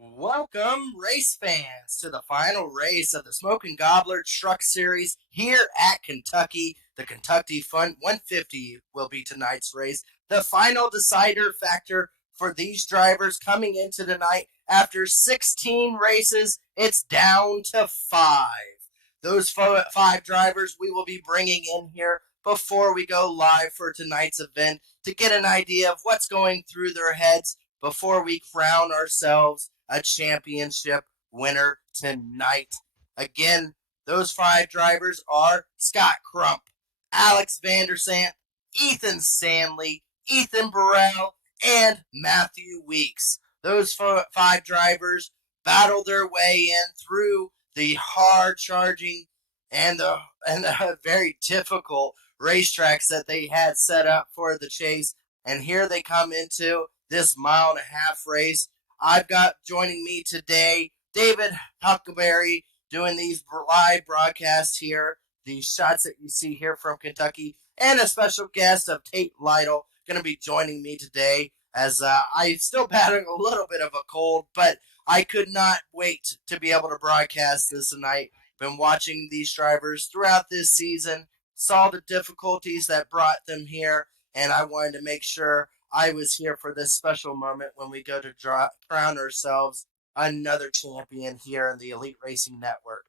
Welcome, race fans, to the final race of the Smokin Gobbler Truck Series here at Kentucky. The Kentucky Fun 150 will be tonight's race. The final decider factor for these drivers coming into tonight after 16 races, it's down to 5. Those 5 drivers we will be bringing in here before we go live for tonight's event to get an idea of what's going through their heads before we crown ourselves a championship winner tonight. Again, those 5 drivers are Scott Crump, Alex Vandersant, Ethan Stanley, Ethan Burrell, and Matthew Weeks. Those 5 drivers battled their way in through the hard charging and the very difficult racetracks that they had set up for the chase. And here they come into this mile-and-a-half race. I've got joining me today David Huckleberry doing these live broadcasts here, these shots that you see here from Kentucky, and a special guest of Tate Lytle going to be joining me today as I'm still battling a little bit of a cold, but I could not wait to be able to broadcast this tonight. Been watching these drivers throughout this season, saw the difficulties that brought them here, and I wanted to make sure I was here for this special moment when we go to crown ourselves another champion here in the Elite Racing Network.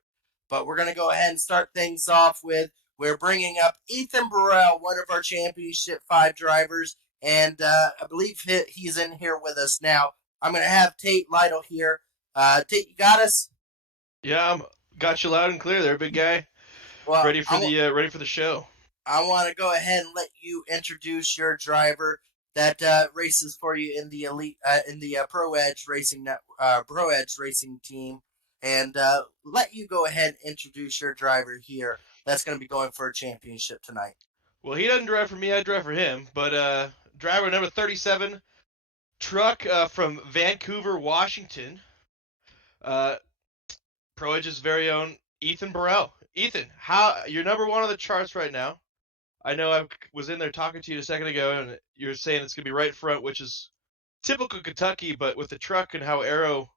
But we're going to go ahead and start things off with we're bringing up Ethan Burrell, one of our Championship 5 drivers, and I believe he's in here with us now. I'm going to have Tate Lytle here. Tate, you got us? Yeah, got you loud and clear there, big guy. Well, Ready for the show. I want to go ahead and let you introduce your driver that races for you in the elite in the Pro Edge Racing team, and let you go ahead and introduce your driver here. That's going to be going for a championship tonight. Well, he doesn't drive for me; I drive for him. But driver number 37, truck from Vancouver, Washington. Uh, Pro Edge's very own Ethan Burrell. Ethan, how you're number 1 on the charts right now. I know I was in there talking to you a second ago, and you're saying it's going to be right front, which is typical Kentucky, but with the truck and how arrow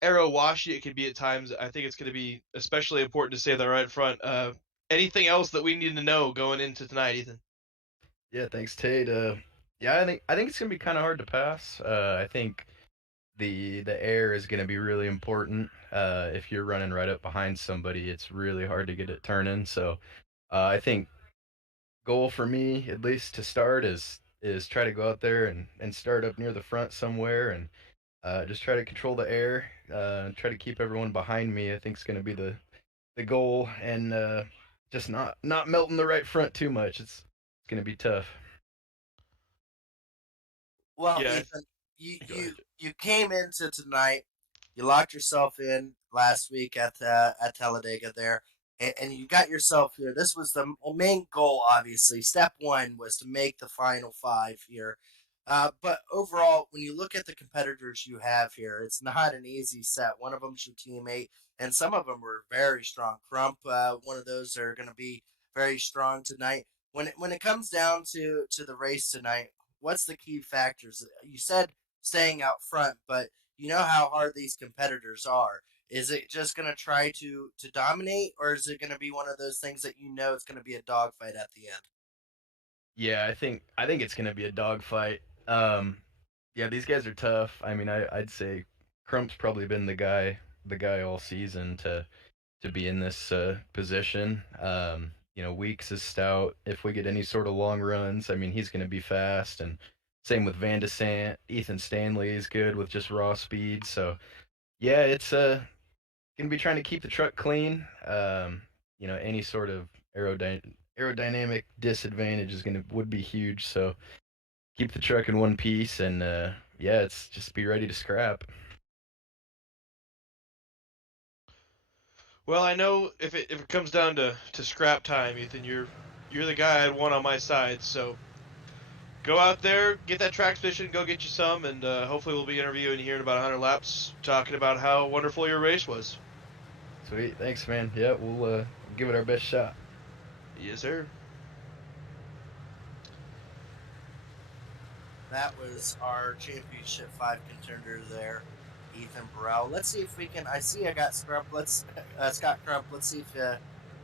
washy it can be at times, I think it's going to be especially important to say that right front. Anything else that we need to know going into tonight, Ethan? Yeah, thanks, Tate. Yeah, I think it's gonna be kind of hard to pass. I think the air is gonna be really important. If you're running right up behind somebody, it's really hard to get it turning. So I think goal for me, at least to start, is try to go out there and start up near the front somewhere and just try to control the air. Try to keep everyone behind me. I think is gonna be the goal, and just not melting the right front too much. It's gonna be tough. Well, Yeah, Ethan, you go you ahead. you came into tonight. You locked yourself in last week at Talladega there, and you got yourself here. This was the main goal, obviously. Step one was to make the final 5 here. But overall, when you look at the competitors you have here, it's not an easy set. One of them's your teammate, and some of them were very strong. Crump, one of those are going to be very strong tonight. When it comes down to the race tonight, what's the key factors? You said staying out front, but you know how hard these competitors are. Is it just going to try to dominate, or is it going to be one of those things that you know it's going to be a dogfight at the end? Yeah, I think it's gonna be a dogfight. Yeah, these guys are tough. I mean, I'd say Crump's probably been the guy all season to be in this position. Weeks is stout. If we get any sort of long runs, I mean, he's gonna be fast. And same with Van de Sant. Ethan Stanley is good with just raw speed. So yeah, it's gonna be trying to keep the truck clean. Any sort of aerodynamic disadvantage would be huge. So keep the truck in one piece, and yeah, it's just be ready to scrap. Well, I know if it comes down to scrap time, Ethan, you're the guy I'd want on my side. So go out there, get that track position, go get you some, and hopefully we'll be interviewing you here in about 100 laps, talking about how wonderful your race was. Sweet, thanks, man. Yeah, we'll give it our best shot. Yes, sir. That was our championship 5 contender there. Ethan Burrell. Let's see if we can. I see I got Scrump. Scott Crump. Let's see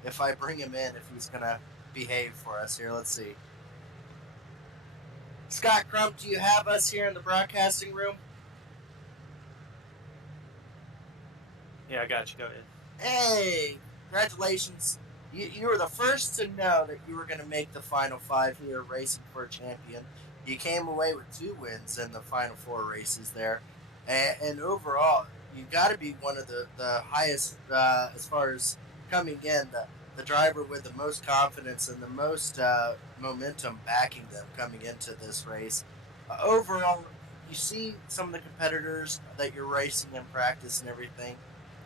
if I bring him in, if he's gonna behave for us here. Let's see. Scott Crump, do you have us here in the broadcasting room? Yeah, I got you. Go ahead. Hey, congratulations. You were the first to know that you were going to make the Final Five here, racing for a champion. You came away with 2 wins in the Final 4 races there. And overall, you got to be one of the highest, as far as coming in, the driver with the most confidence and the most momentum backing them coming into this race. Overall, you see some of the competitors that you're racing in practice and everything.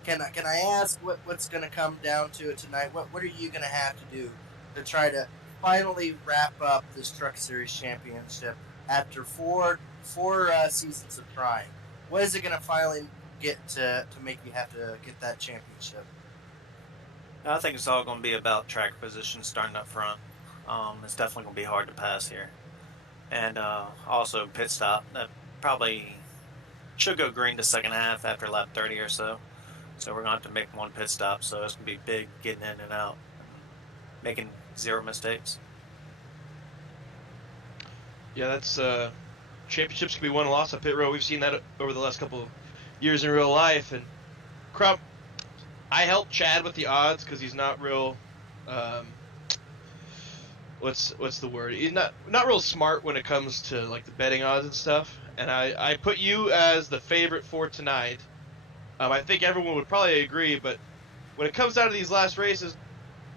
Can I ask what's going to come down to it tonight? What are you going to have to do to try to finally wrap up this Truck Series Championship after four seasons of trying? What is it going to finally get to make you have to get that championship? I think it's all going to be about track position starting up front. It's definitely going to be hard to pass here. And also pit stop. That probably should go green the second half after lap 30 or so. So we're going to have to make 1 pit stop. So it's going to be big getting in and out, making 0 mistakes. Yeah, that's championships can be won and lost on pit road. We've seen that over the last couple of years in real life. And Crump, I helped Chad with the odds because he's not real. What's the word? He's not real smart when it comes to like the betting odds and stuff. And I put you as the favorite for tonight. I think everyone would probably agree, but when it comes down to these last races,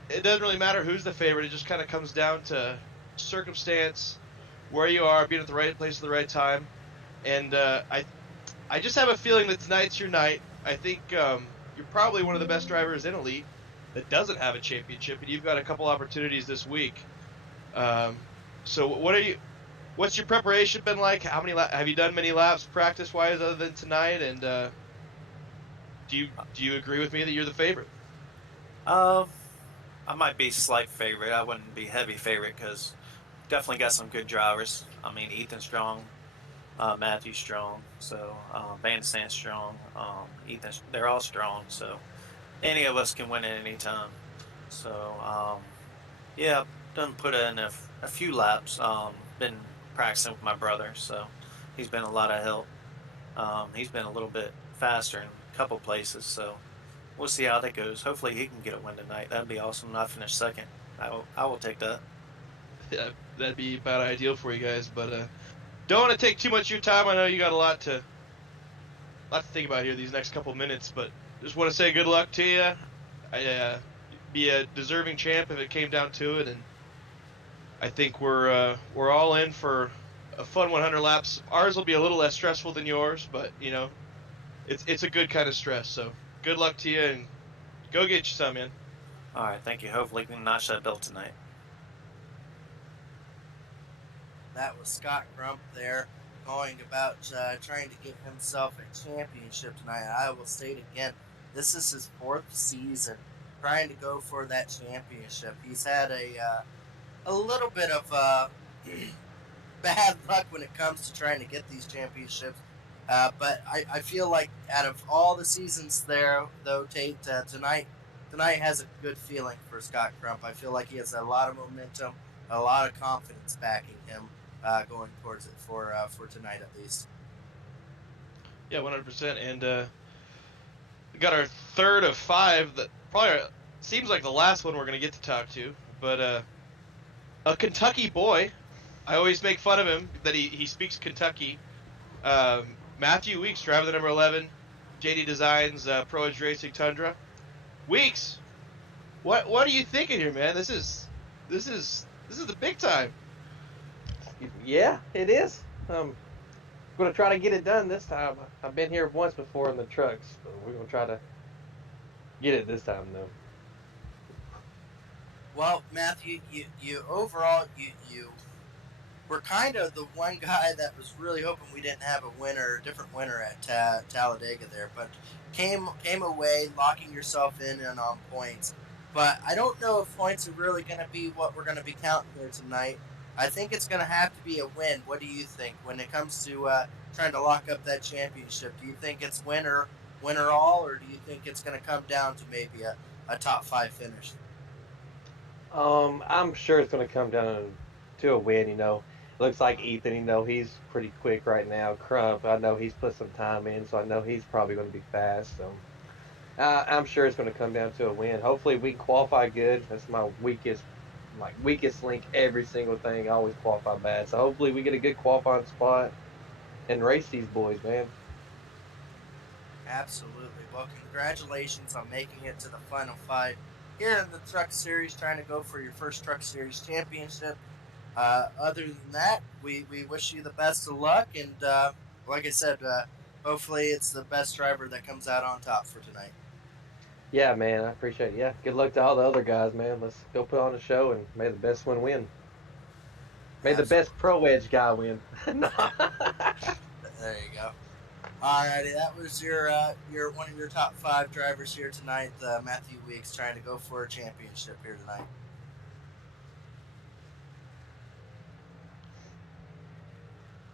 it doesn't really matter who's the favorite. It just kind of comes down to circumstance, where you are, being at the right place at the right time. And I just have a feeling that tonight's your night. I think you're probably one of the best drivers in Elite that doesn't have a championship, and you've got a couple opportunities this week. So what's your preparation been like? How many have you done many laps practice-wise other than tonight? And do you agree with me that you're the favorite? I might be slight favorite. I wouldn't be heavy favorite because definitely got some good drivers. I mean, Ethan's strong, Matthew's strong, so Van Sant's strong, they're all strong. So any of us can win at any time. So yeah, done put in a few laps. Been practicing with my brother, so he's been a lot of help. He's been a little bit faster in a couple places, so we'll see how that goes. Hopefully he can get a win tonight. That'd be awesome. I finish second. I will take that. Yeah, that'd be about ideal for you guys, but don't want to take too much of your time. I know you got a lot to think about here these next couple minutes, but just want to say good luck to you. Be a deserving champ if it came down to it, and I think we're all in for a fun 100 laps. Ours will be a little less stressful than yours, but you know, it's a good kind of stress. So good luck to you, and go get you some, man. All right, thank you. Hopefully we can notch that belt tonight. That was Scott Crump there, going about trying to get himself a championship tonight. I will state again, this is his 4th season trying to go for that championship. He's had a little bit of bad luck when it comes to trying to get these championships. But I feel like out of all the seasons there, though, Tate, tonight has a good feeling for Scott Crump. I feel like he has a lot of momentum, a lot of confidence backing him going towards it for tonight at least. Yeah, 100%. And we got our 3rd of 5 that probably seems like the last one we're going to get to talk to. But a Kentucky boy, I always make fun of him that he speaks Kentucky. Matthew Weeks, driver the number 11, JD Designs Pro Edge Racing Tundra. Weeks, what are you thinking here, man? This is the big time. Yeah, it is. I'm going to try to get it done this time. I've been here once before in the trucks, but we're going to try to get it this time, though. Well, Matthew, you overall, you were kind of the one guy that was really hoping we didn't have a different winner at Talladega there, but came away locking yourself in and on points. But I don't know if points are really going to be what we're going to be counting here tonight. I think it's going to have to be a win. What do you think when it comes to trying to lock up that championship? Do you think it's winner all, or do you think it's going to come down to maybe a top 5 finish? I'm sure it's going to come down to a win. Looks like Ethan. He's pretty quick right now. Crump, I know he's put some time in, so I know he's probably going to be fast. So I'm sure it's going to come down to a win. Hopefully, we qualify good. That's my weakest link. Every single thing, I always qualify bad. So hopefully, we get a good qualifying spot and race these boys, man. Absolutely. Well, congratulations on making it to the final 5 here in the Truck Series, trying to go for your first Truck Series championship. Other than that, we wish you the best of luck, and like I said, hopefully it's the best driver that comes out on top for tonight. Yeah, man, I appreciate it. Yeah, good luck to all the other guys, man. Let's go put on a show, and may the best one win. May the best Pro Edge guy win. There you go. Alrighty, that was your one of your top 5 drivers here tonight, Matthew Weeks, trying to go for a championship here tonight.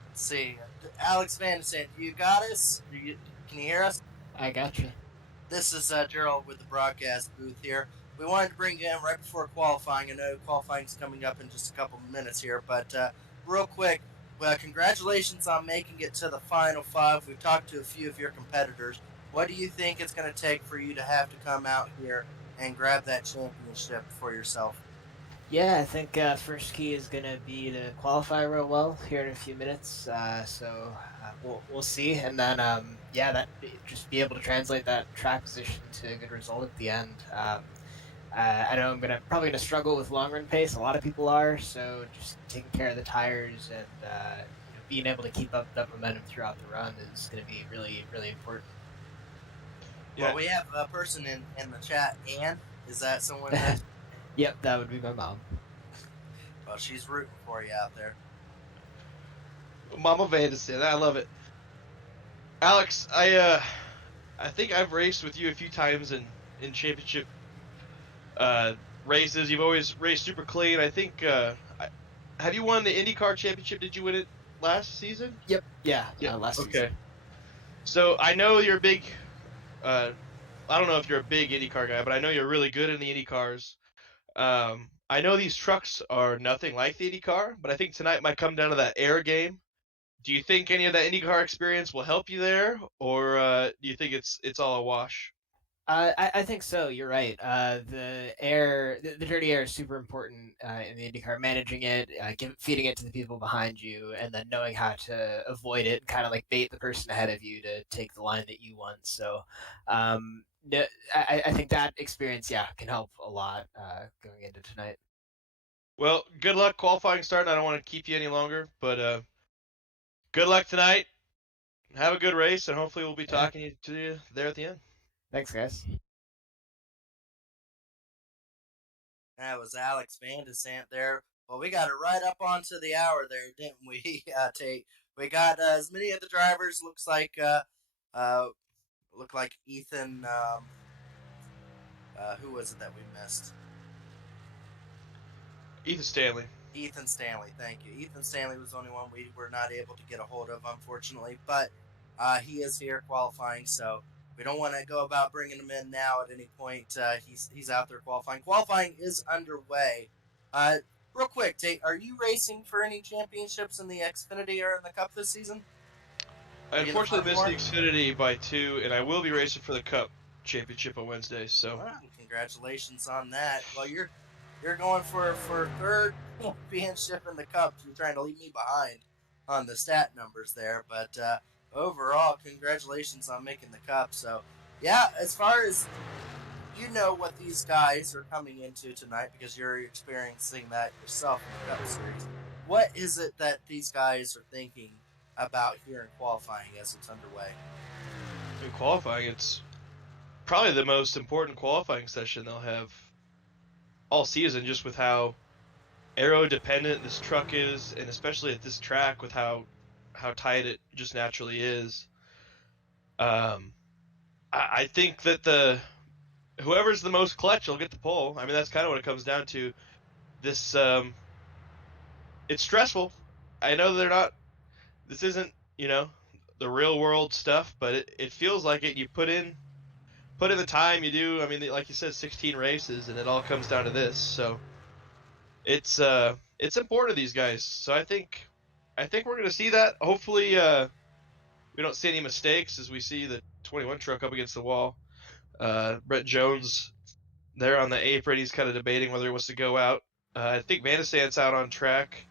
Let's see, Alex Van Sant, you got us? Can you hear us? I got you. This is Gerald with the broadcast booth here. We wanted to bring you in right before qualifying. I know qualifying's coming up in just a couple of minutes here, but real quick, congratulations on making it to the final 5. We've talked to a few of your competitors. What do you think it's going to take for you to have to come out here and grab that championship for yourself? Yeah, I think first key is going to be to qualify real well here in a few minutes. So we'll see, and then just be able to translate that track position to a good result at the end. I know I'm probably gonna struggle with long run pace. A lot of people are, so just taking care of the tires and being able to keep up that momentum throughout the run is going to be really, really important. Yeah. Well, we have a person in the chat, Ann. Is that someone that... Yep, that would be my mom. Well, she's rooting for you out there. Mama Vandison, I love it. Alex, I think I've raced with you a few times in championship races. You've always raced super clean. I think have you won the IndyCar championship? Did you win it last season? Yep. Yeah. Last season. Okay. So I know you're a big. I don't know if you're a big IndyCar guy, but I know you're really good in the IndyCars. I know these trucks are nothing like the IndyCar, but I think tonight might come down to that air game. Do you think any of that IndyCar experience will help you there, or do you think it's all a wash? I think so. You're right. The dirty air is super important in the IndyCar. Managing it, feeding it to the people behind you, and then knowing how to avoid it, kind of like bait the person ahead of you to take the line that you want. So, I think that experience, can help a lot going into tonight. Well, good luck qualifying starting. I don't want to keep you any longer, but good luck tonight. Have a good race, and hopefully we'll be talking to you there at the end. Thanks, guys. That was Alex Van Sant there. Well, we got it right up onto the hour there, didn't we, Tate? We got as many of the drivers. Looks like Ethan. Who was it that we missed? Ethan Stanley. Ethan Stanley, thank you. Ethan Stanley was the only one we were not able to get a hold of, unfortunately, but he is here qualifying, so we don't want to go about bringing him in now at any point. He's out there qualifying. Qualifying is underway. Real quick, Tate, are you racing for any championships in the Xfinity or in the Cup this season? I unfortunately missed the Xfinity by 2, and I will be racing for the Cup championship on Wednesday. So, well, congratulations on that. Well, you're going for third championship in the Cup. You're trying to leave me behind on the stat numbers there, but overall, congratulations on making the Cup. So, yeah, as far as you know what these guys are coming into tonight, because you're experiencing that yourself in the Cup Series, what is it that these guys are thinking about here in qualifying as it's underway? In qualifying, it's probably the most important qualifying session they'll have all season, just with how aero-dependent this truck is, and especially at this track with how tight it just naturally is. I think that whoever's the most clutch will get the pole. I mean, that's kind of what it comes down to. This it's stressful. I know they're not. This isn't the real world stuff, but it feels like it. You put in the time you do. I mean, like you said, 16 races, and it all comes down to this. So it's important to these guys. So I think we're gonna see that. Hopefully, we don't see any mistakes as we see the 21 truck up against the wall. Brett Jones there on the apron. He's kind of debating whether he wants to go out. I think Van de Sant's out on track,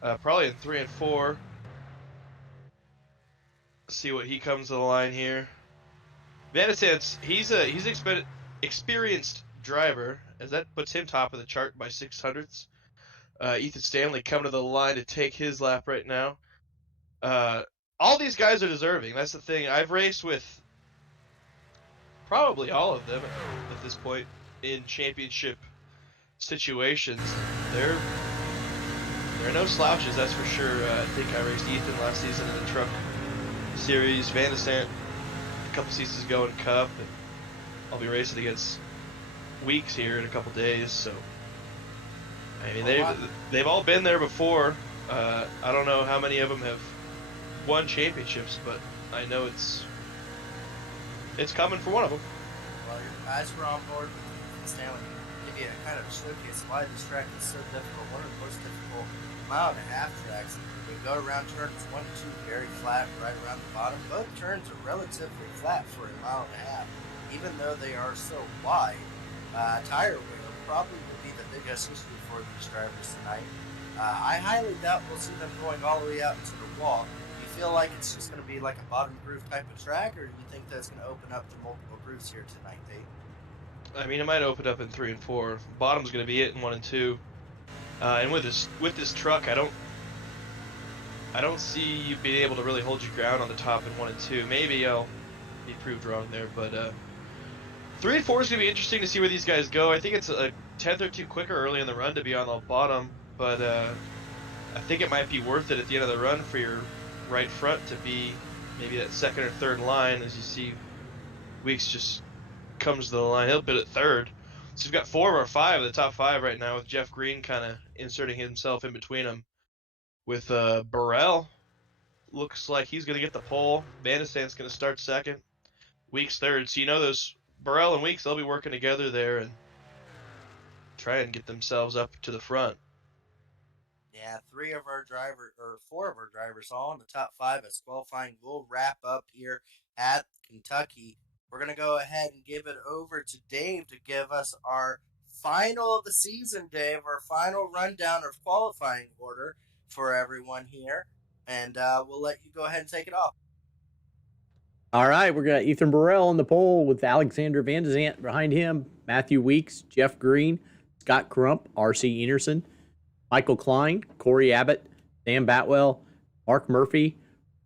probably in 3 and 4. See what he comes to the line here. Van de Sant's he's experienced driver, as that puts him top of the chart by 600ths. Ethan Stanley coming to the line to take his lap right now. All these guys are deserving. That's the thing. I've raced with probably all of them at this point in championship situations. They're no slouches, that's for sure. I think I raced Ethan last season in the truck series, Van de Sant a couple seasons ago in Cup, and I'll be racing against Weeks here in a couple days. So I mean, they've all been there before. I don't know how many of them have won championships, but I know it's coming for one of them. Well, your guys were on board with Stanley. Give you a kind of showcase why this track is so difficult. One of the most difficult 1.5-mile tracks. You go around turns 1 and 2, very flat, right around the bottom. Both turns are relatively flat for 1.5 miles, even though they are so wide. Tire wear probably will be the biggest issue for these drivers tonight. I highly doubt we'll see them going all the way out into the wall. Do you feel like it's just going to be like a bottom groove type of track, or do you think that's going to open up to multiple grooves here tonight, Dave? I mean, it might open up in 3 and 4. Bottom's going to be it in 1 and 2. And with this truck, I don't see you being able to really hold your ground on the top in 1 and 2. Maybe I'll be proved wrong there, but 3 and 4 is going to be interesting to see where these guys go. I think it's a 10th or 2 quicker early in the run to be on the bottom, but I think it might be worth it at the end of the run for your right front to be maybe that second or third line. As you see, Weeks just comes to the line. He'll bid at third. So you've got 4 or 5 of the top 5 right now, with Jeff Green kind of inserting himself in between them. With Burrell, looks like he's going to get the pole. Van de Sant's going to start second. Weeks third. So you know those Burrell and Weeks, they'll be working together there and try and get themselves up to the front. Yeah, 4 of our drivers all in the top 5 as qualifying. We'll wrap up here at Kentucky. We're going to go ahead and give it over to Dave to give us our final of the season, Dave, our final rundown of qualifying order for everyone here. And we'll let you go ahead and take it off. All right, we're got Ethan Burrell on the pole with Alexander Van de Zandt behind him, Matthew Weeks, Jeff Green, Scott Crump, R.C. Enerson, Michael Klein, Corey Abbott, Sam Batwell, Mark Murphy,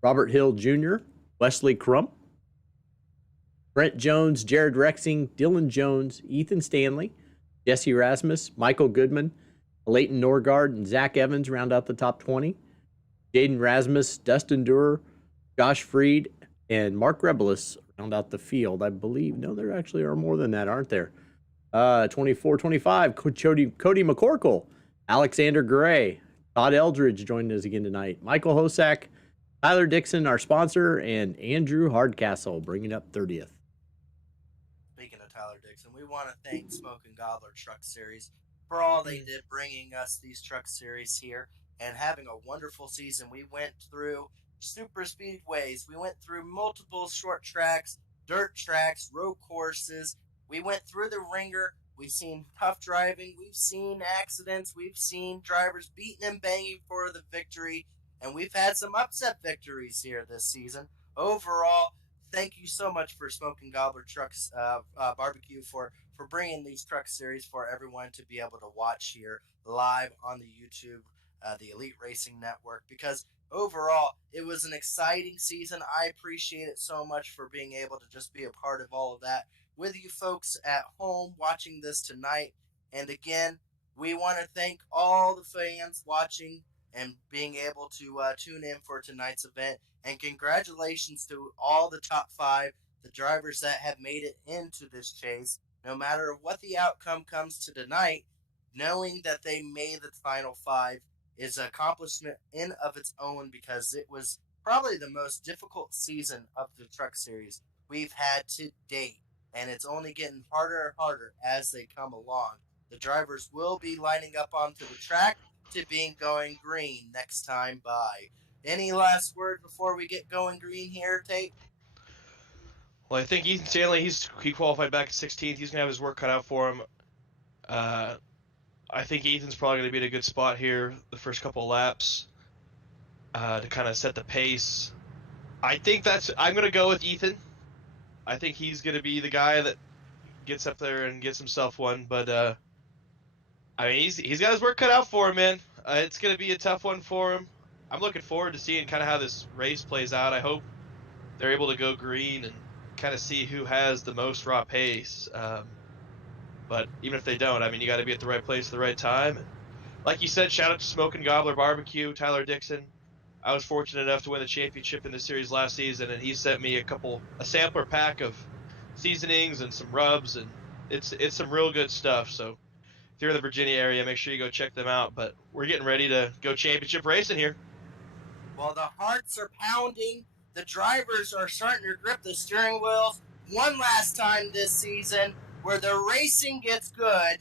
Robert Hill Jr., Wesley Crump, Brent Jones, Jared Rexing, Dylan Jones, Ethan Stanley, Jesse Rasmus, Michael Goodman, Leighton Norgard, and Zach Evans round out the top 20. Jaden Rasmus, Dustin Durer, Josh Freed, and Mark Rebelis round out the field. I believe, no, there actually are more than that, aren't there? 24-25, Cody McCorkle, Alexander Gray, Todd Eldridge joined us again tonight, Michael Hosack, Tyler Dixon, our sponsor, and Andrew Hardcastle bringing up 30th. Speaking of Tyler Dixon, we want to thank Smokin Gobbler Truck Series for all they did bringing us these truck series here and having a wonderful season. We went through super speedways. We went through multiple short tracks, dirt tracks, road courses. We went through the ringer. We've seen tough driving. We've seen accidents. We've seen drivers beating and banging for the victory. And we've had some upset victories here this season. Overall, thank you so much for Smokin Gobbler Trucks Barbecue for bringing these truck series for everyone to be able to watch here live on the YouTube, the Elite Racing Network, because overall, it was an exciting season. I appreciate it so much for being able to just be a part of all of that with you folks at home watching this tonight. And again, we want to thank all the fans watching and being able to tune in for tonight's event. And congratulations to all the top 5, the drivers that have made it into this chase. No matter what the outcome comes to tonight, knowing that they made the final 5 is an accomplishment in of its own, because it was probably the most difficult season of the Truck Series we've had to date, and it's only getting harder and harder as they come along. The drivers will be lining up onto the track to being going green next time by. Any last word before we get going green here, Tate? Well, I think Ethan Stanley, he qualified back at 16th. He's gonna have his work cut out for him. I think Ethan's probably gonna be in a good spot here the first couple of laps to kind of set the pace. I'm gonna go with Ethan. I think he's gonna be the guy that gets up there and gets himself one. But I mean, he's got his work cut out for him, man. It's gonna be a tough one for him. I'm looking forward to seeing kind of how this race plays out. I hope they're able to go green and kind of see who has the most raw pace. But even if they don't, I mean, you got to be at the right place at the right time. And like you said, shout out to Smokin Gobbler Barbecue, Tyler Dixon. I was fortunate enough to win the championship in this series last season, and he sent me a sampler pack of seasonings and some rubs, and it's some real good stuff. So if you're in the Virginia area, make sure you go check them out. But we're getting ready to go championship racing here. Well, the hearts are pounding. The drivers are starting to grip the steering wheels one last time this season, where the racing gets good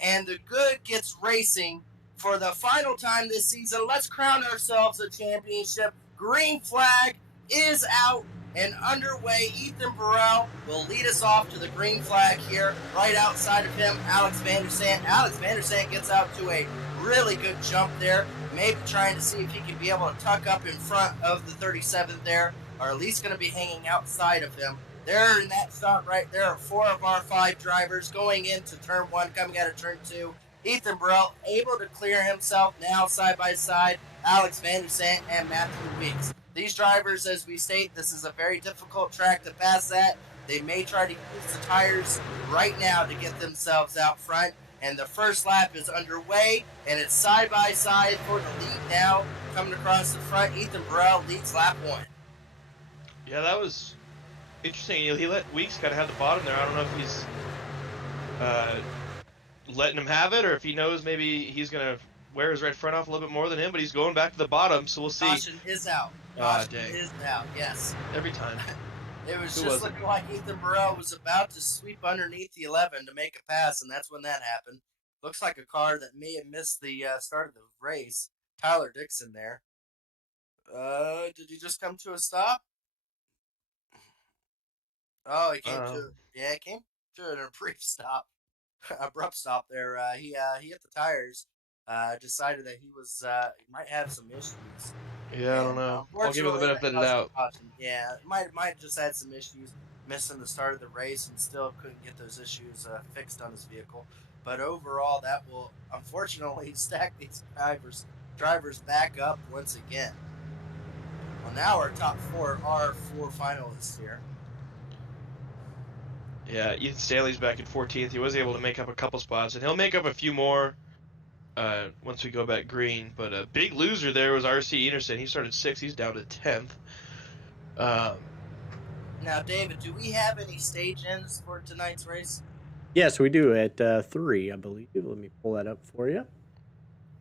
and the good gets racing for the final time this season. Let's crown ourselves a championship. Green flag is out and underway. Ethan Burrell will lead us off to the green flag here. Right outside of him, Alex Van der Sant. Alex Van der Sant gets out to a really good jump there. Maybe trying to see if he can be able to tuck up in front of the 37th there, or at least going to be hanging outside of him. There in that shot right there are 4 of our 5 drivers going into turn 1, coming out of turn 2. Ethan Burrell able to clear himself now side by side. Alex Van der Sant and Matthew Weeks. These drivers, as we state, this is a very difficult track to pass at. They may try to use the tires right now to get themselves out front. And the first lap is underway, and it's side by side for the lead now. Coming across the front, Ethan Burrell leads lap 1. Yeah, that was interesting. He let Weeks kind of have the bottom there. I don't know if he's letting him have it, or if he knows maybe he's going to wear his right front off a little bit more than him, but he's going back to the bottom, so we'll see. Caution is out. Caution is out, yes. Every time. It was just looking like Ethan Burrell was about to sweep underneath the 11 to make a pass, and that's when that happened. Looks like a car that may have missed the start of the race. Tyler Dixon there. Did he just come to a stop? Oh, he came came to an abrupt stop. Abrupt stop there. He hit the tires. Decided that he might have some issues. Yeah, I don't know. I'll give him the benefit of the doubt. Yeah, might just had some issues, missing the start of the race, and still couldn't get those issues fixed on his vehicle. But overall, that will unfortunately stack these drivers back up once again. Well, now our top 4 are 4 finalists here. Yeah, Ethan Stanley's back in 14th. He was able to make up a couple spots, and he'll make up a few more once we go back green. But a big loser there was R.C. Enerson. He started 6th. He's down to 10th. Now, David, do we have any stage ends for tonight's race? Yes, we do at 3, I believe. Let me pull that up for you.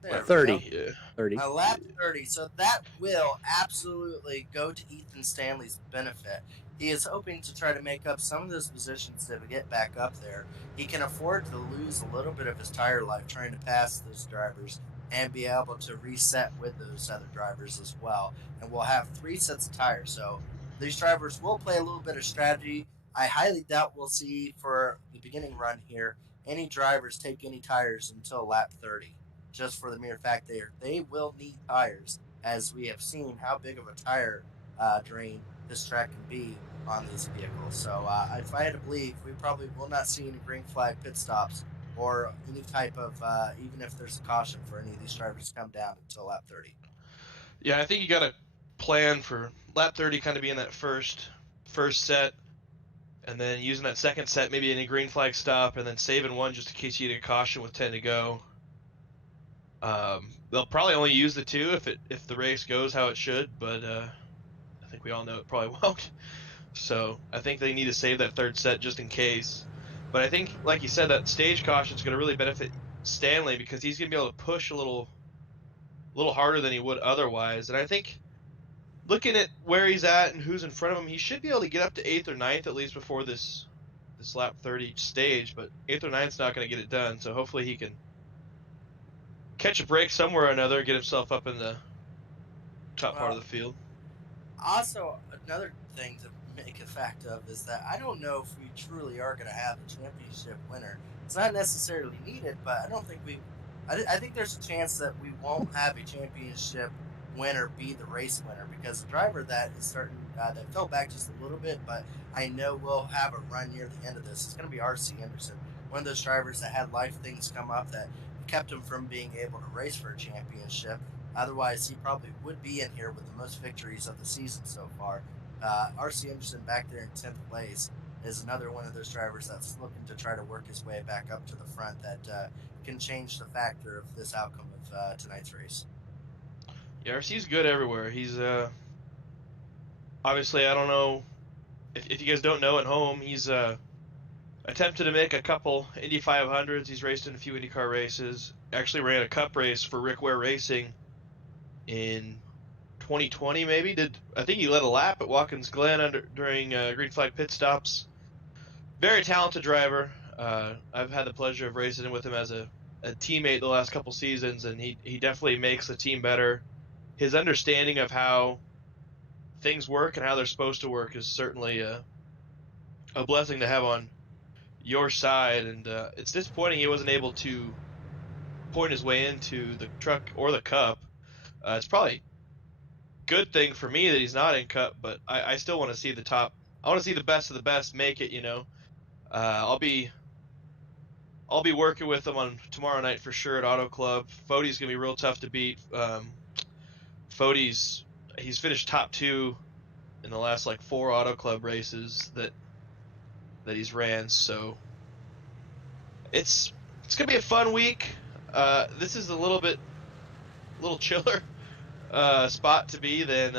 There 30. Yeah. 30. Lap 30. So that will absolutely go to Ethan Stanley's benefit. He is hoping to try to make up some of those positions to get back up there. He can afford to lose a little bit of his tire life trying to pass those drivers and be able to reset with those other drivers as well. And we'll have 3 sets of tires. So these drivers will play a little bit of strategy. I highly doubt we'll see for the beginning run here any drivers take any tires until lap 30, just for the mere fact they will need tires, as we have seen how big of a tire drain this track can be on these vehicles. So if I had to believe, we probably will not see any green flag pit stops or any type of, even if there's a caution for any of these drivers to come down until lap 30. Yeah, I think you got to plan for lap 30 kind of being that first set, and then using that second set, maybe any green flag stop, and then saving one just in case you get a caution with 10 to go. They'll probably only use the 2 if the race goes how it should, but I think we all know it probably won't. So I think they need to save that third set just in case. But I think, like you said, that stage caution is going to really benefit Stanley because he's going to be able to push a little harder than he would otherwise. And I think looking at where he's at and who's in front of him, he should be able to get up to 8th or 9th at least before this lap 30 stage, but 8th or 9th's not going to get it done, so hopefully he can catch a break somewhere or another and get himself up in the top part of the field. Also, another thing to make a fact of is that I don't know if we truly are going to have a championship winner. It's not necessarily needed, but I don't think I think there's a chance that we won't have a championship winner be the race winner, because the driver that is starting that fell back just a little bit, but I know we'll have a run near the end of this. It's going to be R.C. Anderson, one of those drivers that had life things come up that kept him from being able to race for a championship. Otherwise, he probably would be in here with the most victories of the season so far. R.C. Anderson back there in 10th place is another one of those drivers that's looking to try to work his way back up to the front that can change the factor of this outcome of tonight's race. Yeah, RC's good everywhere. He's obviously, I don't know if you guys don't know at home, he's attempted to make a couple Indy 500s. He's raced in a few IndyCar races. Actually ran a Cup race for Rick Ware Racing in 2020, maybe. I think he led a lap at Watkins Glen during green flag pit stops. Very talented driver. I've had the pleasure of racing with him as a teammate the last couple seasons, and he definitely makes the team better. His understanding of how things work and how they're supposed to work is certainly a blessing to have on your side, and it's disappointing he wasn't able to point his way into the truck or the Cup. It's probably a good thing for me that he's not in Cup, but I still want to see the top. I want to see the best of the best make it, you know. I'll be working with him on tomorrow night for sure at Auto Club. Fode's gonna be real tough to beat. He's finished top 2 in the last like 4 Auto Club races that he's ran, so it's gonna be a fun week. This is a little chiller spot to be than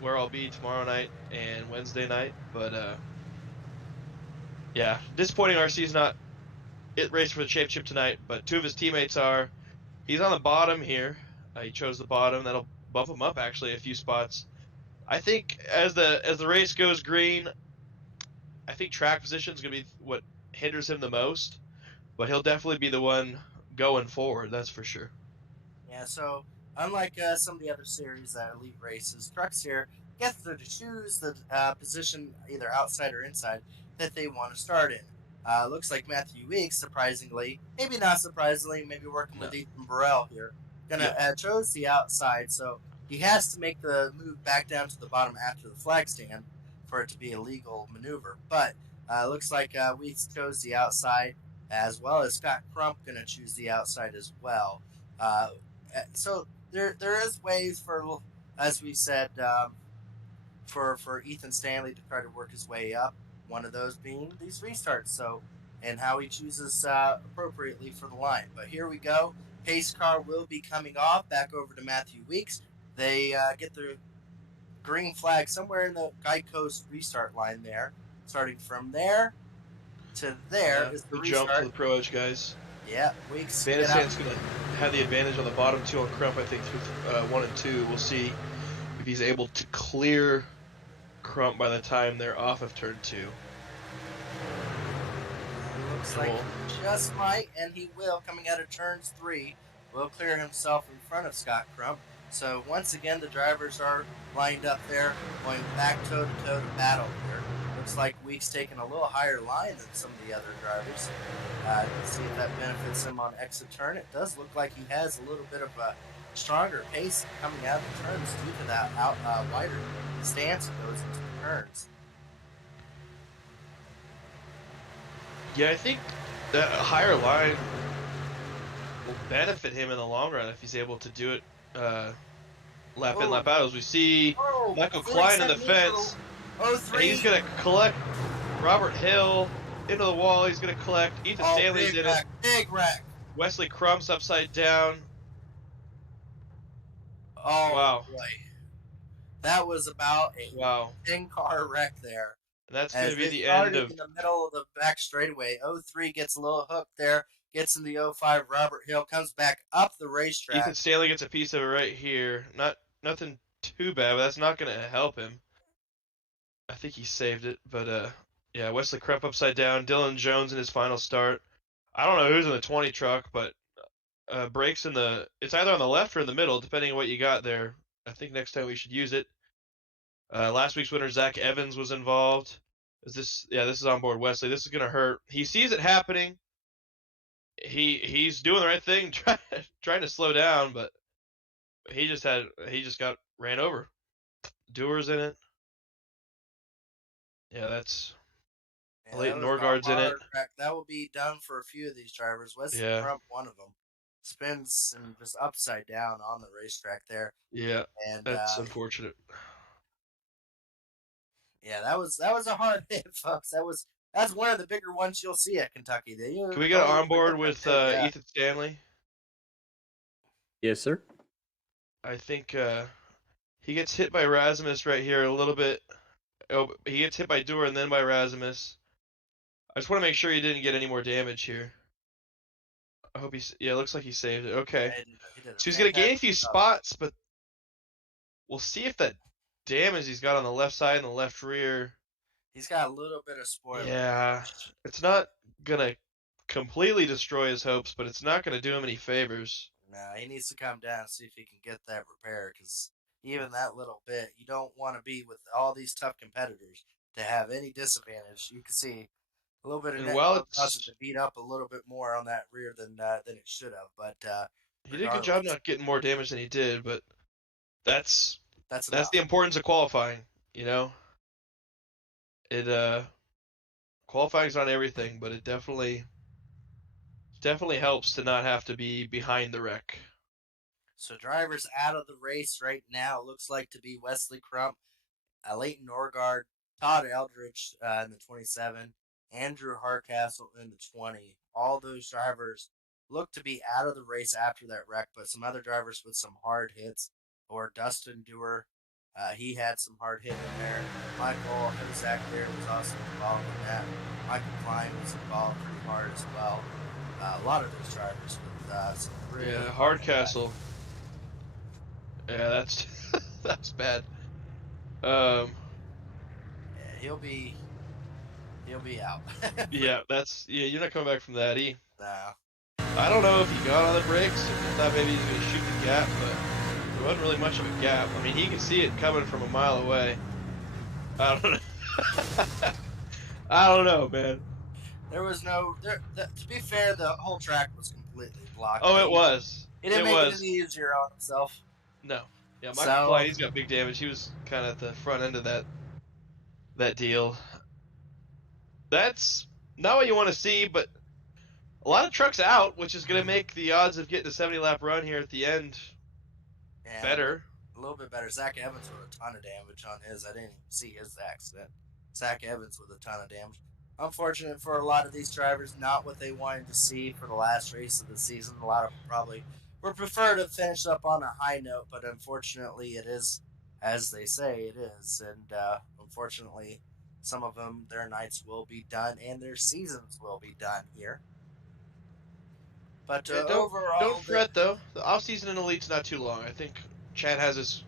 where I'll be tomorrow night and Wednesday night, but yeah, disappointing RC's not racing for the championship tonight, but 2 of his teammates are. He's on the bottom here. He chose the bottom. That'll bump him up actually a few spots. I think as the race goes green, I think track position is going to be what hinders him the most, but he'll definitely be the one going forward, that's for sure. Yeah, so unlike some of the other series that elite races, trucks here get to choose the position either outside or inside that they want to start in. Looks like Matthew Weeks, surprisingly, maybe not surprisingly, maybe working with Ethan Burrell here, chose the outside, so he has to make the move back down to the bottom after the flag stand for it to be a legal maneuver. But looks like Weeks chose the outside, as well as Scott Crump going to choose the outside as well. So there is ways for, as we said, for Ethan Stanley to try to work his way up. One of those being these restarts. So, and how he chooses appropriately for the line. But here we go. Pace car will be coming off back over to Matthew Weeks. They get the green flag somewhere in the Guide Coast restart line there. Starting from there to there is the restart. Jump to the Pro Edge guys. Yeah, Weeks. Van Sant's going to have the advantage on the bottom 2 on Crump, I think, through 1 and 2. We'll see if he's able to clear Crump by the time they're off of turn 2. Looks like he just might, and he will, coming out of turns 3, will clear himself in front of Scott Crump. So once again, the drivers are lined up there, going back toe-to-toe to battle here. Looks like Weeks taking a little higher line than some of the other drivers. Let's see if that benefits him on exit turn. It does look like he has a little bit of a stronger pace coming out of the turns due to that wider stance that goes into the turns. Yeah, I think that higher line will benefit him in the long run if he's able to do it lap in, lap out. As we see Michael Klein in the fence, and he's going to collect Robert Hill into the wall. He's going to collect Ethan Stanley's in it. Big wreck. Wesley Crump's upside down. Oh, wow. Boy. That was about a 10-car wreck there. And that's going to be the end of... in the middle of the back straightaway. 03 gets a little hooked there, gets in the 05. Robert Hill comes back up the racetrack. Ethan Stanley gets a piece of it right here. Nothing too bad, but that's not going to help him. I think he saved it, but yeah, Wesley Crump upside down. Dylan Jones in his final start. I don't know who's in the 20 truck, but brakes in the. It's either on the left or in the middle, depending on what you got there. I think next time we should use it. Last week's winner, Zach Evans, was involved. This is on board Wesley. This is gonna hurt. He sees it happening. He's doing the right thing, trying to slow down, but he just got ran over. Doer's in it. Yeah, that's Yeah, Leighton that was a Norgard's in it. hard wreck. That will be done for a few of these drivers. Wesley Yeah. Crump, one of them, spins and just upside down on the racetrack there. Yeah, And that's unfortunate. yeah, that was a hard hit, folks. That's one of the bigger ones you'll see at Kentucky. Can we get on board with Ethan Stanley? Yes, sir. I think he gets hit by Rasmus right here a little bit. Oh, he gets hit by Doer and then by Rasmus. I just want to make sure he didn't get any more damage here. I hope it looks like he saved it. Okay. He did So he's going to gain a few fantastic job. spots, but we'll see if that damage he's got on the left side and the left rear. He's got a little bit of spoiler. Yeah. It's not going to completely destroy his hopes, but it's not going to do him any favors. No, he needs to come down and see if he can get that repair, because even that little bit, you don't want to be with all these tough competitors to have any disadvantage. You can see a little bit of And net while causes to beat up a little bit more on that rear than it should have. But he did a good job not getting more damage than he did, but that's that's the importance of qualifying, you know? Qualifying's not everything, but it definitely helps to not have to be behind the wreck. So drivers out of the race right now looks like to be Wesley Crump, Leighton Norgard, Todd Eldridge in the 27, Andrew Hardcastle in the 20. All those drivers look to be out of the race after that wreck, but some other drivers with some hard hits, or Dustin Dewar, he had some hard hit in there. Michael Hozak there was also involved in that. Michael Klein was involved pretty hard as well. A lot of those drivers with some really Hardcastle. Yeah, that's that's bad. Yeah, he'll be out. Yeah, you're not coming back from that. No. I don't know if he got on the brakes. I thought maybe he was going to shoot the gap, but there wasn't really much of a gap. I mean, he could see it coming from a mile away. I don't know. I don't know, man. There was no. To be fair, the whole track was completely blocked. Oh, it was. He didn't make it any easier on himself. No. Yeah, Michael Klein, he's got big damage. He was kind of at the front end of that deal. That's not what you want to see, but a lot of trucks out, which is going to make the odds of getting a 70-lap run here at the end better. A little bit better. Zach Evans with a ton of damage on his. I didn't even see his accident. Zach Evans with a ton of damage. Unfortunate for a lot of these drivers, not what they wanted to see for the last race of the season. A lot of them probably would prefer to finish up on a high note, but unfortunately it is, as they say, it is. And unfortunately, some of them, their nights will be done and their seasons will be done here. But overall... Don't fret, though. The off-season in Elite's not too long. I think Chad has us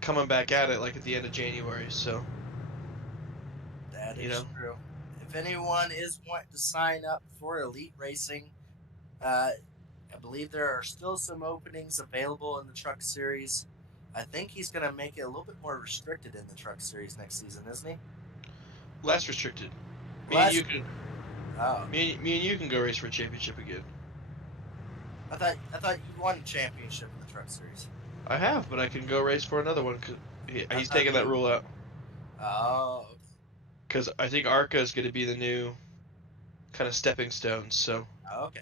coming back at it like at the end of January, so... That is true. If anyone is wanting to sign up for Elite Racing, I believe there are still some openings available in the Truck Series. I think he's going to make it a little bit more restricted in the Truck Series next season, isn't he? Less restricted. Me and you can go race for a championship again. I thought you won a championship in the Truck Series. I have, but I can go race for another one. He's taking that rule out. Oh. Because I think ARCA is going to be the new kind of stepping stone. So. Okay.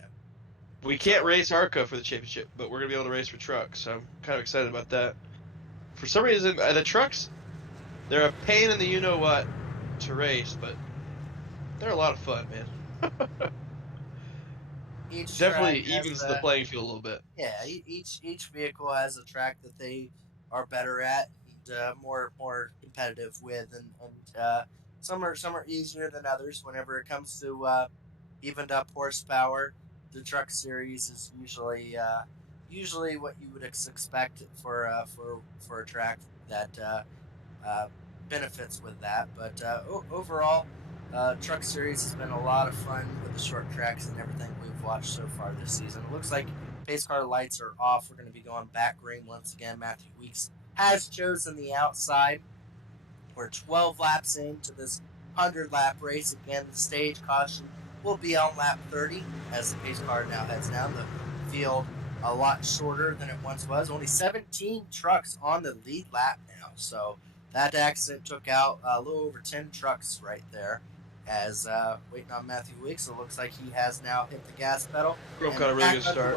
We can't race ARCA for the championship, but we're going to be able to race for trucks. So I'm kind of excited about that. For some reason, the trucks, they're a pain in the you-know-what to race, but they're a lot of fun, man. Definitely evens the playing field a little bit. Yeah, each vehicle has a track that they are better at, and more competitive with, and some are easier than others. Whenever it comes to evened up horsepower, the Truck Series is usually what you would expect for a track that benefits with that. But overall, Truck Series has been a lot of fun with the short tracks and everything we've watched so far this season. It looks like pace car lights are off. We're going to be going back green once again. Matthew Weeks has chosen the outside. We're 12 laps into this 100-lap race. Again, the stage caution will be on lap 30 as the pace car now heads down the field. A lot shorter than it once was. Only 17 trucks on the lead lap now. So that accident took out a little over 10 trucks right there. As waiting on Matthew Weeks, it looks like he has now hit the gas pedal. Crump got a really good start.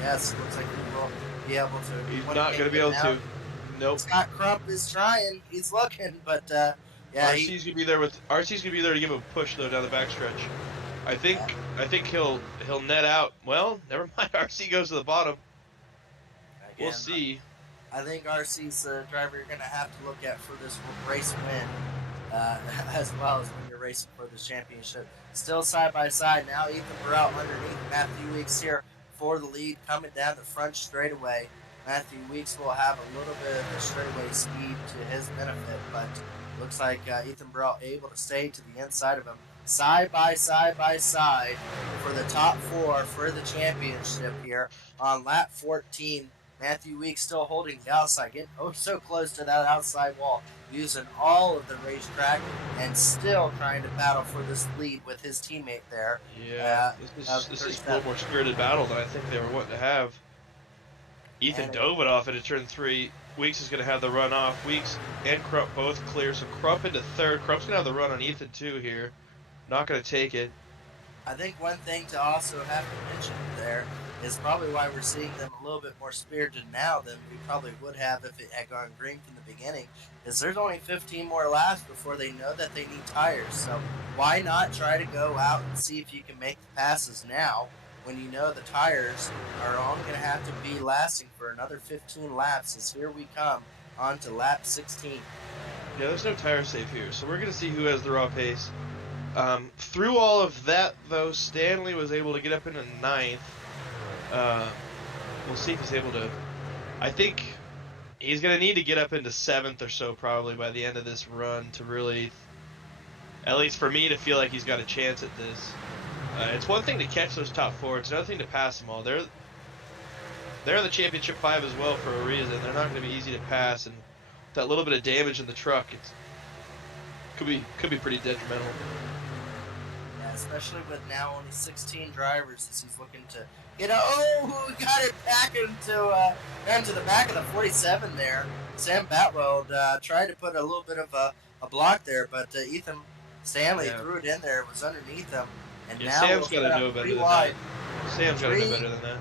Yes, it looks like he will be able to. He's not going to be able to. Nope. Scott Crump is trying. He's looking, but yeah. RC's gonna be there to give him a push though down the backstretch. I think he'll net out. Well, never mind. RC goes to the bottom. Again, we'll see. I think RC's the driver you're gonna have to look at for this race win, as well as when you're racing for the championship. Still side by side now. Ethan Burrell underneath Matthew Weeks here for the lead, coming down the front straightaway. Matthew Weeks will have a little bit of the straightaway speed to his benefit, but looks like Ethan Burrell able to stay to the inside of him. Side by side for the top four for the championship here on lap 14. Matthew Weeks still holding the outside, getting so close to that outside wall, using all of the racetrack and still trying to battle for this lead with his teammate there. Yeah, this is a little more spirited battle than I think they were wanting to have. Ethan dove it off into turn 3. Weeks is going to have the run off. Weeks and Crump both clear, so Crump into third. Crump's going to have the run on Ethan too here. Not going to take it. I think one thing to also have to mention there is probably why we're seeing them a little bit more spirited now than we probably would have if it had gone green from the beginning, is there's only 15 more laps before they know that they need tires. So why not try to go out and see if you can make the passes now when you know the tires are only going to have to be lasting for another 15 laps, as here we come on to lap 16. Yeah, there's no tire safe here, so we're going to see who has the raw pace. Through all of that, though, Stanley was able to get up into 9th. We'll see if he's able to. I think he's going to need to get up into 7th or so probably by the end of this run to really, at least for me, to feel like he's got a chance at this. It's one thing to catch those top 4. It's another thing to pass them all. They're in the championship 5 as well for a reason. They're not going to be easy to pass, and that little bit of damage in the truck, could be pretty detrimental. Yeah, especially with now only 16 drivers, as he's looking to get. Oh, we got it back into the back of the 47 there. Sam Batwell tried to put a little bit of a block there, but Ethan Stanley threw it in there. It was underneath him. And now Sam's got to know better than that. Sam's got to know better than that.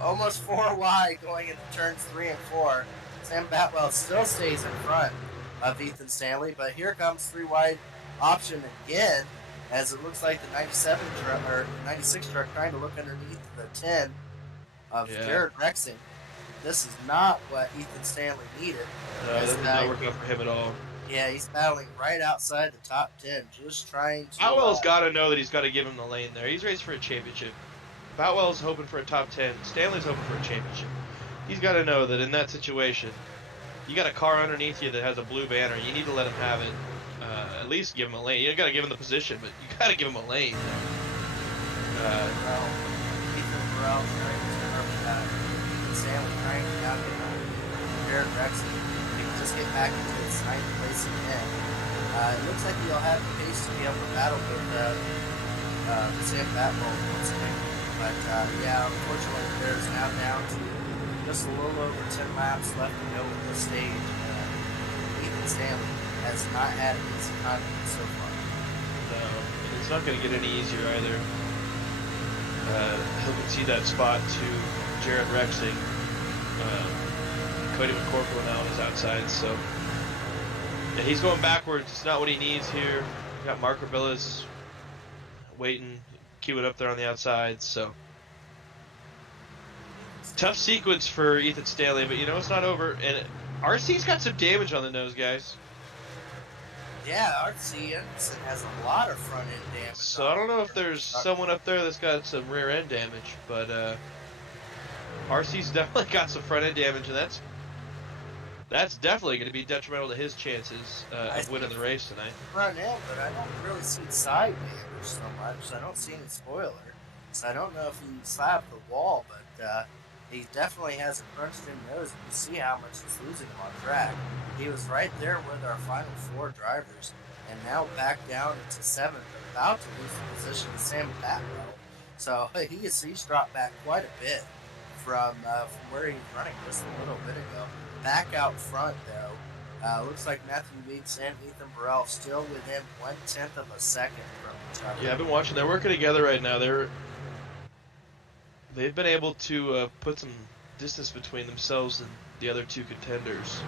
Almost 4 wide going into turns 3 and 4. Sam Batwell still stays in front of Ethan Stanley, but here comes 3 wide option again, as it looks like the 97 truck or 96 truck trying to look underneath the 10 of Jared Rexing. This is not what Ethan Stanley needed. That did not work out for him at all. Yeah, he's battling right outside the top 10, just trying to. Boutwell's got to know that he's got to give him the lane there. He's racing for a championship. Boutwell's hoping for a top 10. Stanley's hoping for a championship. He's got to know that in that situation, you got a car underneath you that has a blue banner. You need to let him have it. At least give him a lane. You got to give him the position, but you got to give him a lane. Ethan Burrell trying to turn up Ethan Stanley trying to out Jared Rexing. He can just get back into his 9th place again. It looks like he'll have the pace to be able to battle with Sam Batwell once again. But yeah, unfortunately, there's now down to just a little over 10 laps left to go with this stage. Ethan Stanley has not had an easy time so far. No, it's not going to get any easier either. He'll concede that spot to Jared Rexing. Cody McCorkle now on his outside, so yeah, he's going backwards. It's not what he needs here. We got Mark Rabillas waiting, queuing up there on the outside, so tough sequence for Ethan Stanley, but you know it's not over. And RC's got some damage on the nose, guys. Yeah, RC Anderson has a lot of front end damage. So I don't know if there's someone up there that's got some rear end damage, but RC's definitely got some front end damage, and that's definitely going to be detrimental to his chances of winning the race tonight. Front end, but I don't really see side damage so much. I don't see any spoiler. So I don't know if he slapped the wall, but he definitely has a crunched in nose. You see how much he's losing him on track. He was right there with our final 4 drivers, and now back down into 7th, about to lose the position to Sam Batwell. So he's dropped back quite a bit from where he was running just a little bit ago. Back out front, though, looks like Matthew Weeks and Ethan Burrell still within 1/10 of a second from each other. Yeah, I've been watching. They're working together right now. They've been able to put some distance between themselves and the other 2 contenders.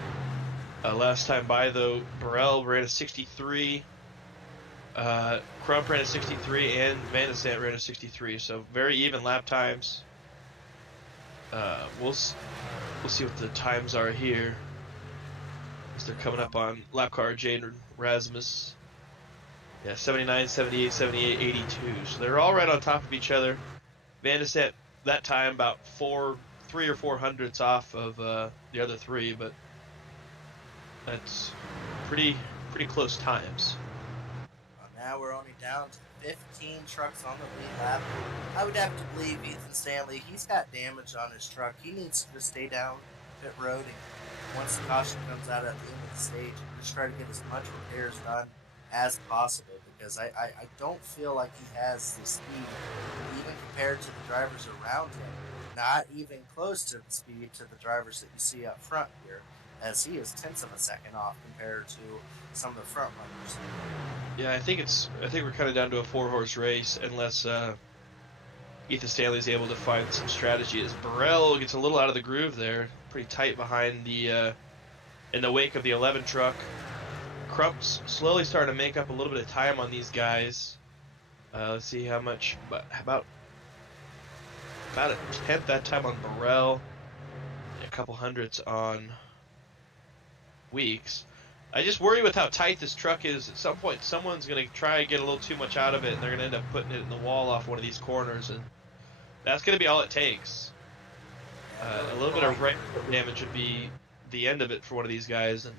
Last time by, though, Burrell ran a 63, Crump ran a 63, and Van de Sant ran a 63. So very even lap times. We'll see what the times are here as they're coming up on lap car Jaden Rasmus. Yeah, 79, 78, 78, 82. So they're all right on top of each other. Van de Sant that time about 3 or 4 hundredths off of the other 3, but that's pretty close times. Well, now we're only down to 15 trucks on the lead lap. I would have to believe Ethan Stanley, he's got damage on his truck. He needs to just stay down pit road, and once the caution comes out at the end of the stage, just try to get as much repairs done as possible, because I don't feel like he has the speed, even compared to the drivers around him, not even close to the speed to the drivers that you see up front here, as he is 1/10 of a second off compared to some of the front runners. Yeah, I think we're kind of down to a 4-horse race unless Ethan Stanley's able to find some strategy. As Burrell gets a little out of the groove there, pretty tight behind the in the wake of the 11 truck. Crump's slowly starting to make up a little bit of time on these guys. Let's see how much, about a 1/10 that time on Burrell, a couple hundredths on Weeks. I just worry with how tight this truck is. At some point, someone's going to try and get a little too much out of it, and they're going to end up putting it in the wall off one of these corners, and that's going to be all it takes. A little bit of right damage would be the end of it for one of these guys. And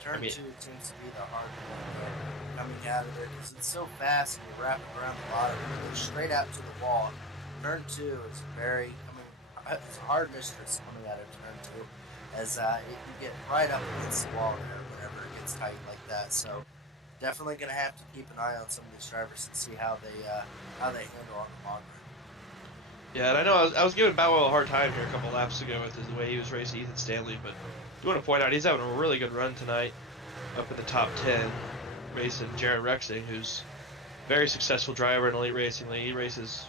Turn 2 seems to be the hard one coming out of there, because it's so fast and you wrap it around the bottom and it goes straight out to the wall. Turn 2 is it's a hard mistress coming out of turn 2, as you get right up against the wall there whenever it gets tight like that. So definitely going to have to keep an eye on some of these drivers and see how they handle on the long run. Yeah, and I know I was giving Bowell a hard time here a couple laps ago with the way he was racing Ethan Stanley, but I do want to point out he's having a really good run tonight, up in the top 10, racing Jared Rexing, who's a very successful driver in Elite Racing League. He races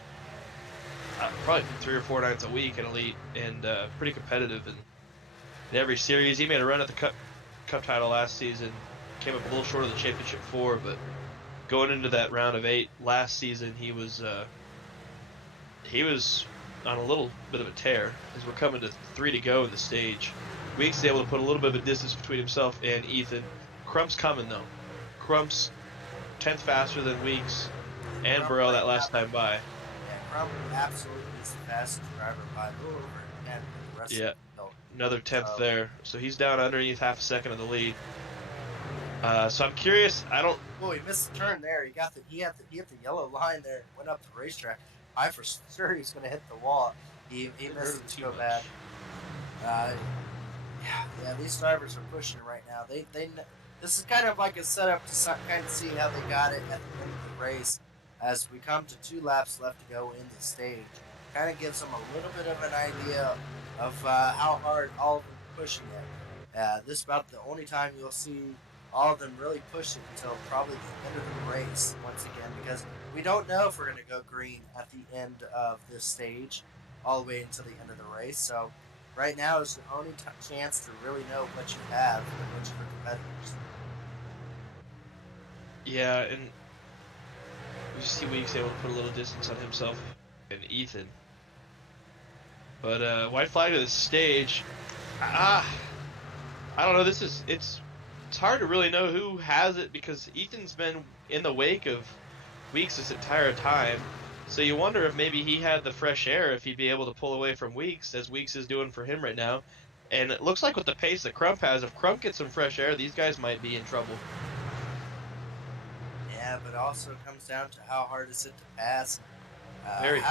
probably 3 or 4 nights a week in Elite, and pretty competitive in every series. He made a run at the Cup title last season, came up a little short of the Championship 4, but going into that round of 8 last season, he was on a little bit of a tear, as we're coming to 3 to go in the stage. Weeks is able to put a little bit of a distance between himself and Ethan. Crump's coming, though. Crump's 10th faster than Weeks and Crump Burrell that last time by. Yeah, Crump absolutely is the fastest driver by a little over 10 for the rest of the field. Another 10th there. So he's down underneath half a second of the lead. So I'm curious. Oh, he missed the turn there. He hit the yellow line there and went up the racetrack. I for sure he's going to hit the wall. He missed it so bad. Yeah, these drivers are pushing right now. This is kind of like a setup to kind of see how they got it at the end of the race. As we come to 2 laps left to go in the stage, kind of gives them a little bit of an idea of how hard all of them are pushing it. This is about the only time you'll see all of them really push it until probably the end of the race once again, because we don't know if we're going to go green at the end of this stage all the way until the end of the race. So right now is the only chance to really know what you have and which of your competitors. Yeah, and we just see Weeks able to put a little distance on himself and Ethan. But white flag to the stage. I don't know. It's hard to really know who has it, because Ethan's been in the wake of Weeks this entire time. So you wonder if maybe he had the fresh air, if he'd be able to pull away from Weeks, as Weeks is doing for him right now. And it looks like with the pace that Crump has, if Crump gets some fresh air, these guys might be in trouble. Yeah, but also it comes down to how hard is it to pass. Very.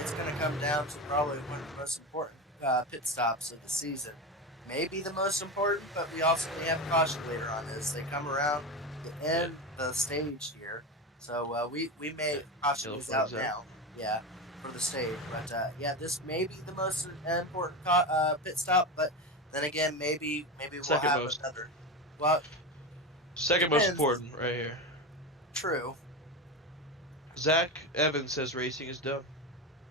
It's going to come down to probably one of the most important pit stops of the season. Maybe the most important, but we also may have caution later on as they come around the end of the stage here. So we may caution is out now. Yeah, for the stage. But yeah, this may be the most important pit stop. But then again, maybe we'll have another. Well, second most important right here. True. Zach Evans says racing is dumb.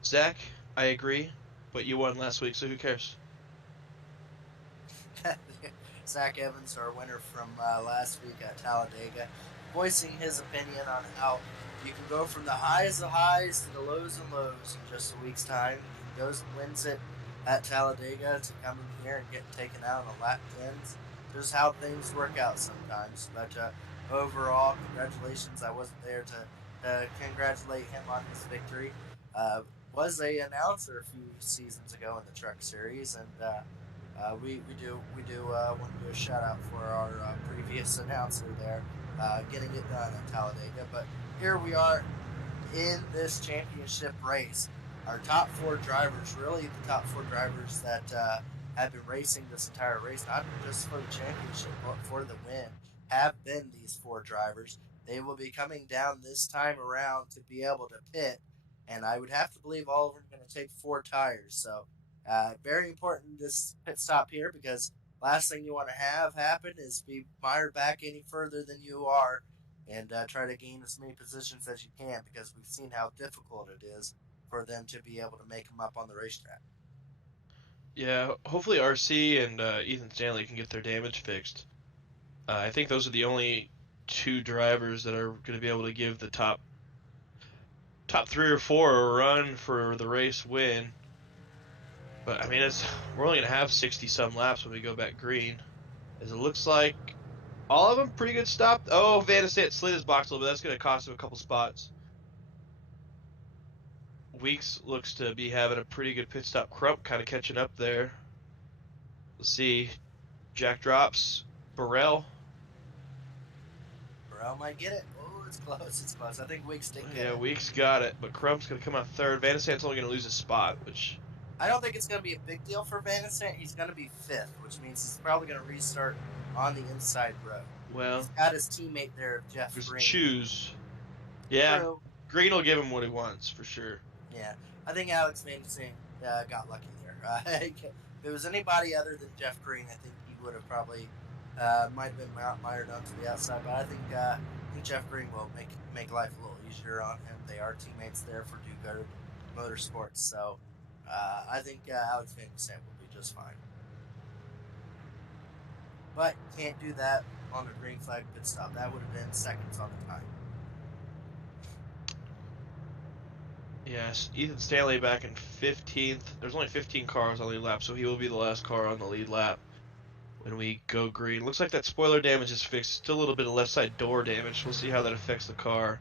Zach, I agree, but you won last week, so who cares? Zach Evans, our winner from last week at Talladega, voicing his opinion on how you can go from the highs of highs to the lows and lows in just a week's time. He goes and wins it at Talladega to come in here and get taken out on lap 10s. Just how things work out sometimes. But overall, congratulations. I wasn't there to congratulate him on his victory. Was a announcer a few seasons ago in the Truck Series, and we do want to do a shout out for our previous announcer there, getting it done at Talladega. But here we are in this championship race. Our top 4 drivers, really the top 4 drivers that have been racing this entire race, not just for the championship, but for the win, have been these 4 drivers. They will be coming down this time around to be able to pit, and I would have to believe all of them are going to take 4 tires. So very important this pit stop here, because last thing you want to have happen is be mired back any further than you are and try to gain as many positions as you can, because we've seen how difficult it is for them to be able to make them up on the racetrack. Yeah, hopefully RC and Ethan Stanley can get their damage fixed. I think those are the only 2 drivers that are going to be able to give the top 3 or 4 a run for the race win. But I mean, we're only going to have 60-some laps when we go back green, as it looks like all of them pretty good stop. Oh, Van de Sant slid his box a little bit. That's going to cost him a couple spots. Weeks looks to be having a pretty good pit stop. Crump kind of catching up there. Let's see. Jack drops. Burrell might get it. Oh, it's close. It's close. I think Weeks did get it. Yeah, Weeks got it, but Crump's going to come out 3rd. Van de Sant's only going to lose a spot, which... I don't think it's going to be a big deal for Van de Sant. He's going to be 5th, which means he's probably going to restart on the inside row. Well... He's got his teammate there, Jeff Green. Choose. Yeah, True. Green will give him what he wants, for sure. Yeah, I think Alex Van de Sant got lucky there. If it was anybody other than Jeff Green, I think he would have probably might have been mired onto the outside. But I think Jeff Green will make life a little easier on him. They are teammates there for Do-Good Motorsports, so I think Alex Van de Sant will be just fine. But can't do that on a green flag pit stop. That would have been seconds on the time. Yes, Ethan Stanley back in 15th. There's only 15 cars on the lead lap, so he will be the last car on the lead lap when we go green. Looks like that spoiler damage is fixed. Still a little bit of left side door damage. We'll see how that affects the car.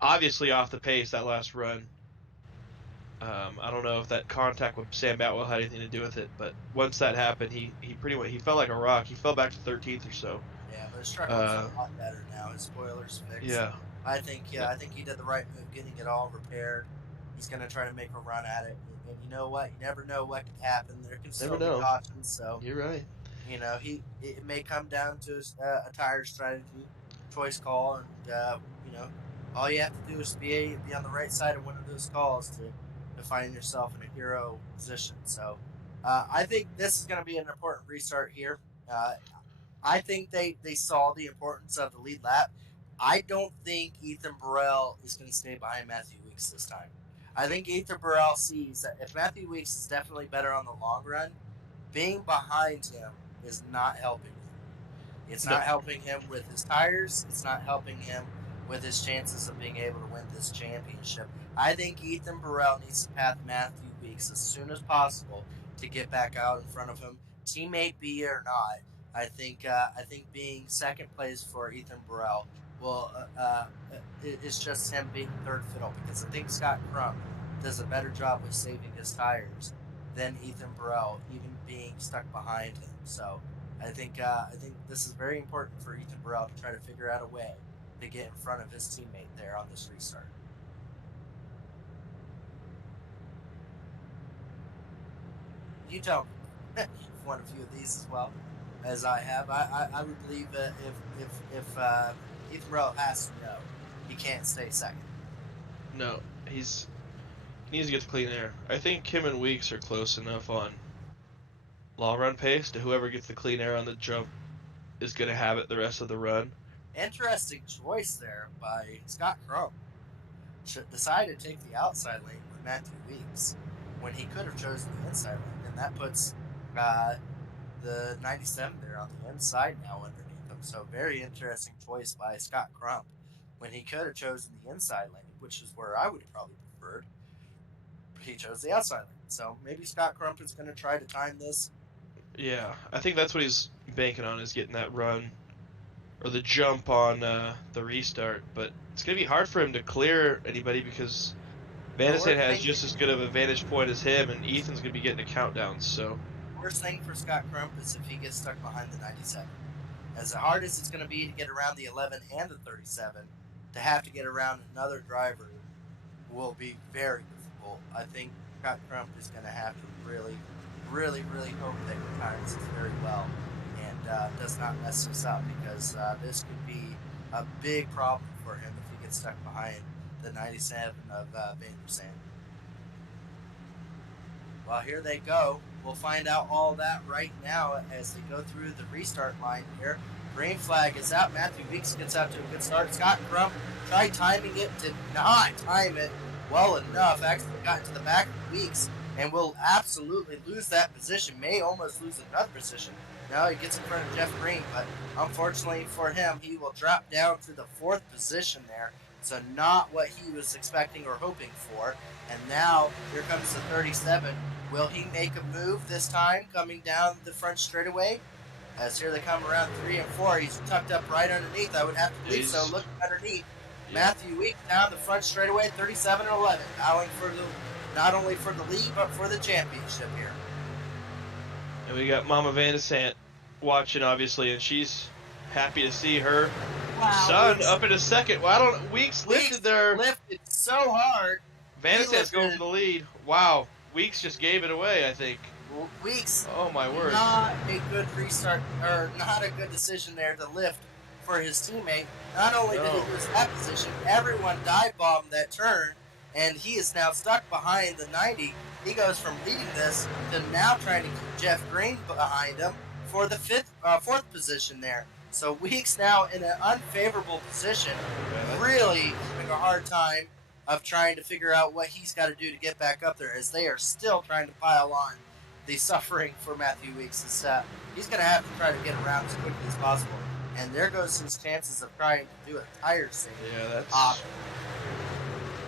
Obviously off the pace that last run. I don't know if that contact with Sam Batwell had anything to do with it, but once that happened, he pretty much felt like a rock. He fell back to 13th or so. Yeah, but his truck looks a lot better now. His spoiler's fixed. Yeah. I think he did the right move, getting it all repaired. He's going to try to make a run at it. And you know what? You never know what could happen. There can still be cautions. So you're right. You know, it may come down to a tire strategy, choice call, and you know, all you have to do is be on the right side of one of those calls to find yourself in a hero position. So I think this is going to be an important restart here. I think they saw the importance of the lead lap. I don't think Ethan Burrell is going to stay behind Matthew Weeks this time. I think Ethan Burrell sees that if Matthew Weeks is definitely better on the long run, being behind him is not helping him. It's not helping him with his tires. It's not helping him with his chances of being able to win this championship. I think Ethan Burrell needs to pass Matthew Weeks as soon as possible to get back out in front of him, teammate be or not. I think being second place for Ethan Burrell will it's just him being third fiddle, because I think Scott Crump does a better job with saving his tires than Ethan Burrell, even being stuck behind him. So I think this is very important for Ethan Burrell to try to figure out a way to get in front of his teammate there on this restart. You tell me. You've won a few of these as well as I have. I would believe that if Ethan Burrell has to know, he can't stay second. No, he needs to get the clean air. I think him and Weeks are close enough on long run pace to whoever gets the clean air on the jump is going to have it the rest of the run. Interesting choice there by Scott Crump. Decided to take the outside lane with Matthew Weeks when he could have chosen the inside lane, and that puts the 97 there on the inside now underneath him. So very interesting choice by Scott Crump when he could have chosen the inside lane, which is where I would have probably preferred. He chose the outside lane. So maybe Scott Crump is going to try to time this. Yeah, I think that's what he's banking on, is getting that run or the jump on the restart. But it's going to be hard for him to clear anybody because Van de Sande has just as good of a vantage point as him, and Ethan's going to be getting a countdown. So worst thing for Scott Crump is if he gets stuck behind the 97. As hard as it's going to be to get around the 11 and the 37, to have to get around another driver will be very difficult. I think Scott Crump is going to have to really hope that he times this very well and does not mess this up, because this could be a big problem for him if he gets stuck behind the 97 of Van der Sande. Well, here they go. We'll find out all that right now as they go through the restart line here. Green flag is out. Matthew Weeks gets out to a good start. Scott Crump tried timing it, did not time it well enough. Actually got into the back of Weeks and will absolutely lose that position. May almost lose another position. Now he gets in front of Jeff Green, but unfortunately for him, he will drop down to the 4th position there. So not what he was expecting or hoping for. And now here comes the 37. Will he make a move this time coming down the front straightaway? As here they come around 3 and 4. He's tucked up right underneath. I would have to believe so. Looking underneath. Yeah. Matthew Weeks down the front straightaway, 37 and 11. Battling for not only for the lead, but for the championship here. And we got Mama Van de Sande watching, obviously, and she's happy to see her son Weeks up in a second. Well, Weeks lifted there. Lifted so hard. Van de Sande's going for the lead. Wow. Weeks just gave it away, I think. Weeks. Oh, my word. Not a good restart, or not a good decision there to lift for his teammate. Not only did he lose that position, everyone dive bombed that turn, and he is now stuck behind the 90. He goes from leading this to now trying to keep Jeff Green behind him for the 4th position there. So Weeks now in an unfavorable position, really having a hard time of trying to figure out what he's got to do to get back up there, as they are still trying to pile on the suffering for Matthew Weeks. He's going to have to try to get around as quickly as possible. And there goes his chances of trying to do a tire save. Yeah,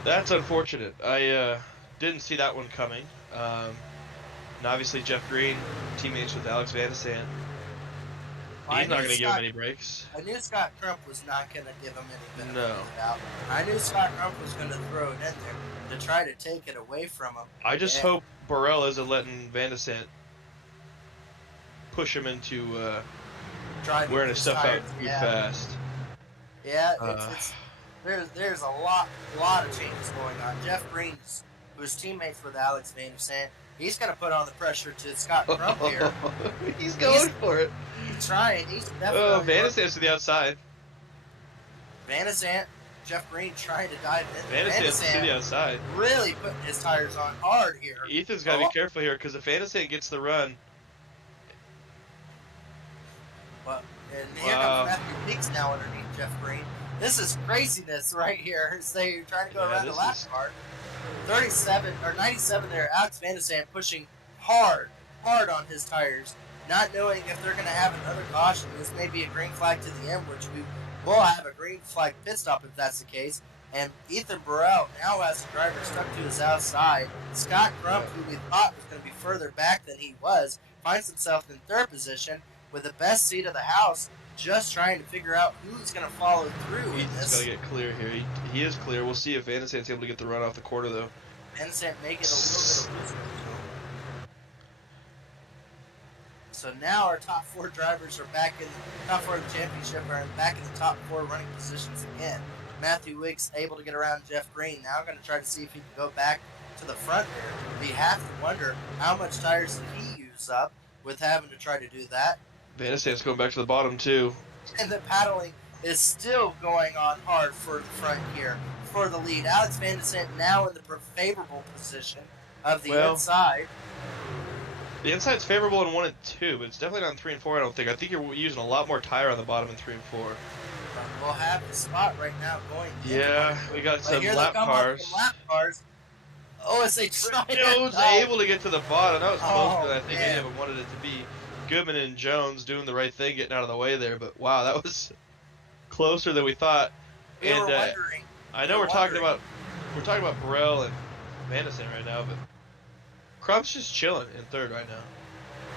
that's unfortunate. I didn't see that one coming. And obviously Jeff Green, teammates with Alex Van de Sande. He's not going to give him any breaks. I knew Scott Crump was not going to give him any benefit No. of the doubt. I knew Scott Crump was going to throw it in there to try to take it away from him. I just hope Burrell isn't letting Van de Sande push him into wearing his stuff out too fast. Yeah, there's a lot of changes going on. Jeff Green, who's teammates with Alex Van der Sande, he's going to put on the pressure to Scott Crump here. He's going for it. He's trying. He's definitely. Van de Sande's to the outside. Van de Sande, Jeff Green trying to dive in. Van de Sande's to the outside. Really putting his tires on hard here. Ethan's got to be careful here, because if Van de Sande gets the run. Well, and here comes Matthew Weeks now underneath Jeff Green. This is craziness right here. As they're trying to go around the last part. 37 or 97 there, Alex Van de Sande pushing hard on his tires, not knowing if they're going to have another caution. This may be a green flag to the end, which we will have a green flag pit stop if that's the case. And Ethan Burrell now has the driver stuck to his outside. Scott Crump, who we thought was going to be further back than he was, finds himself in 3rd position with the best seat of the house, just trying to figure out who's going to follow through in this. He's got to get clear here. He is clear. We'll see if Van de Sande's able to get the run off the quarter, though. Van de Sande make it a little bit of So now our top 4 drivers are back in the top 4 of the championship, are back in the top 4 running positions again. Matthew Wicks able to get around Jeff Green. Now going to try to see if he can go back to the front there. But you have to wonder how much tires did he use up with having to try to do that. Van de Sant's going back to the bottom too. And the paddling is still going on hard for the front here for the lead. Alex Van de Sant now in the favorable position of the inside. The inside's favorable in 1 and 2, but it's definitely not in 3 and 4, I don't think. I think you're using a lot more tire on the bottom in 3 and 4. We'll have the spot right now going. Yeah, we got some lap cars. Oh, as they try Jones able to get to the bottom. That was closer than I think any of them wanted it to be. Goodman and Jones doing the right thing, getting out of the way there. But wow, that was closer than we thought. We were wondering. I know we're talking about Burrell and Van de Sant right now, but Crump's just chilling in 3rd right now.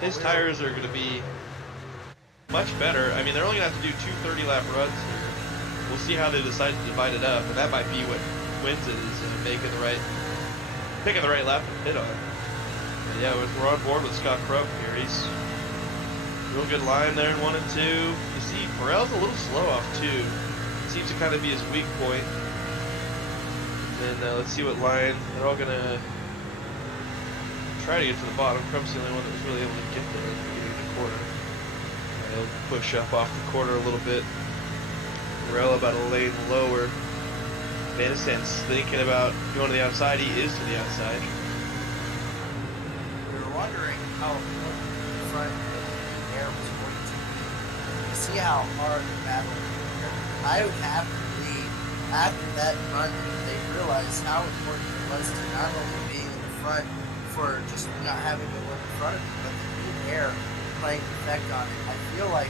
His tires are going to be much better. I mean, they're only going to have to do 2 30-lap runs here. We'll see how they decide to divide it up, and that might be what wins it, is picking the right lap to pit on. But yeah, we're on board with Scott Crump here. He's real good line there in 1 and 2. You see, Burrell's a little slow off 2. Seems to kind of be his weak point. And then let's see what line. They're all going to try to get to the bottom. Crump's the only one that was really able to get there at the beginning of the quarter. He'll push up off the quarter a little bit. Burrell about a lane lower. Van de Sant's thinking about going to the outside. He is to the outside. We were wondering how the front air was going to be. You see how hard the battle is here. I would have to believe after that run they realized how important it was to not only being in the front for just not having to look in front of you, but the new air playing effect on it. I feel like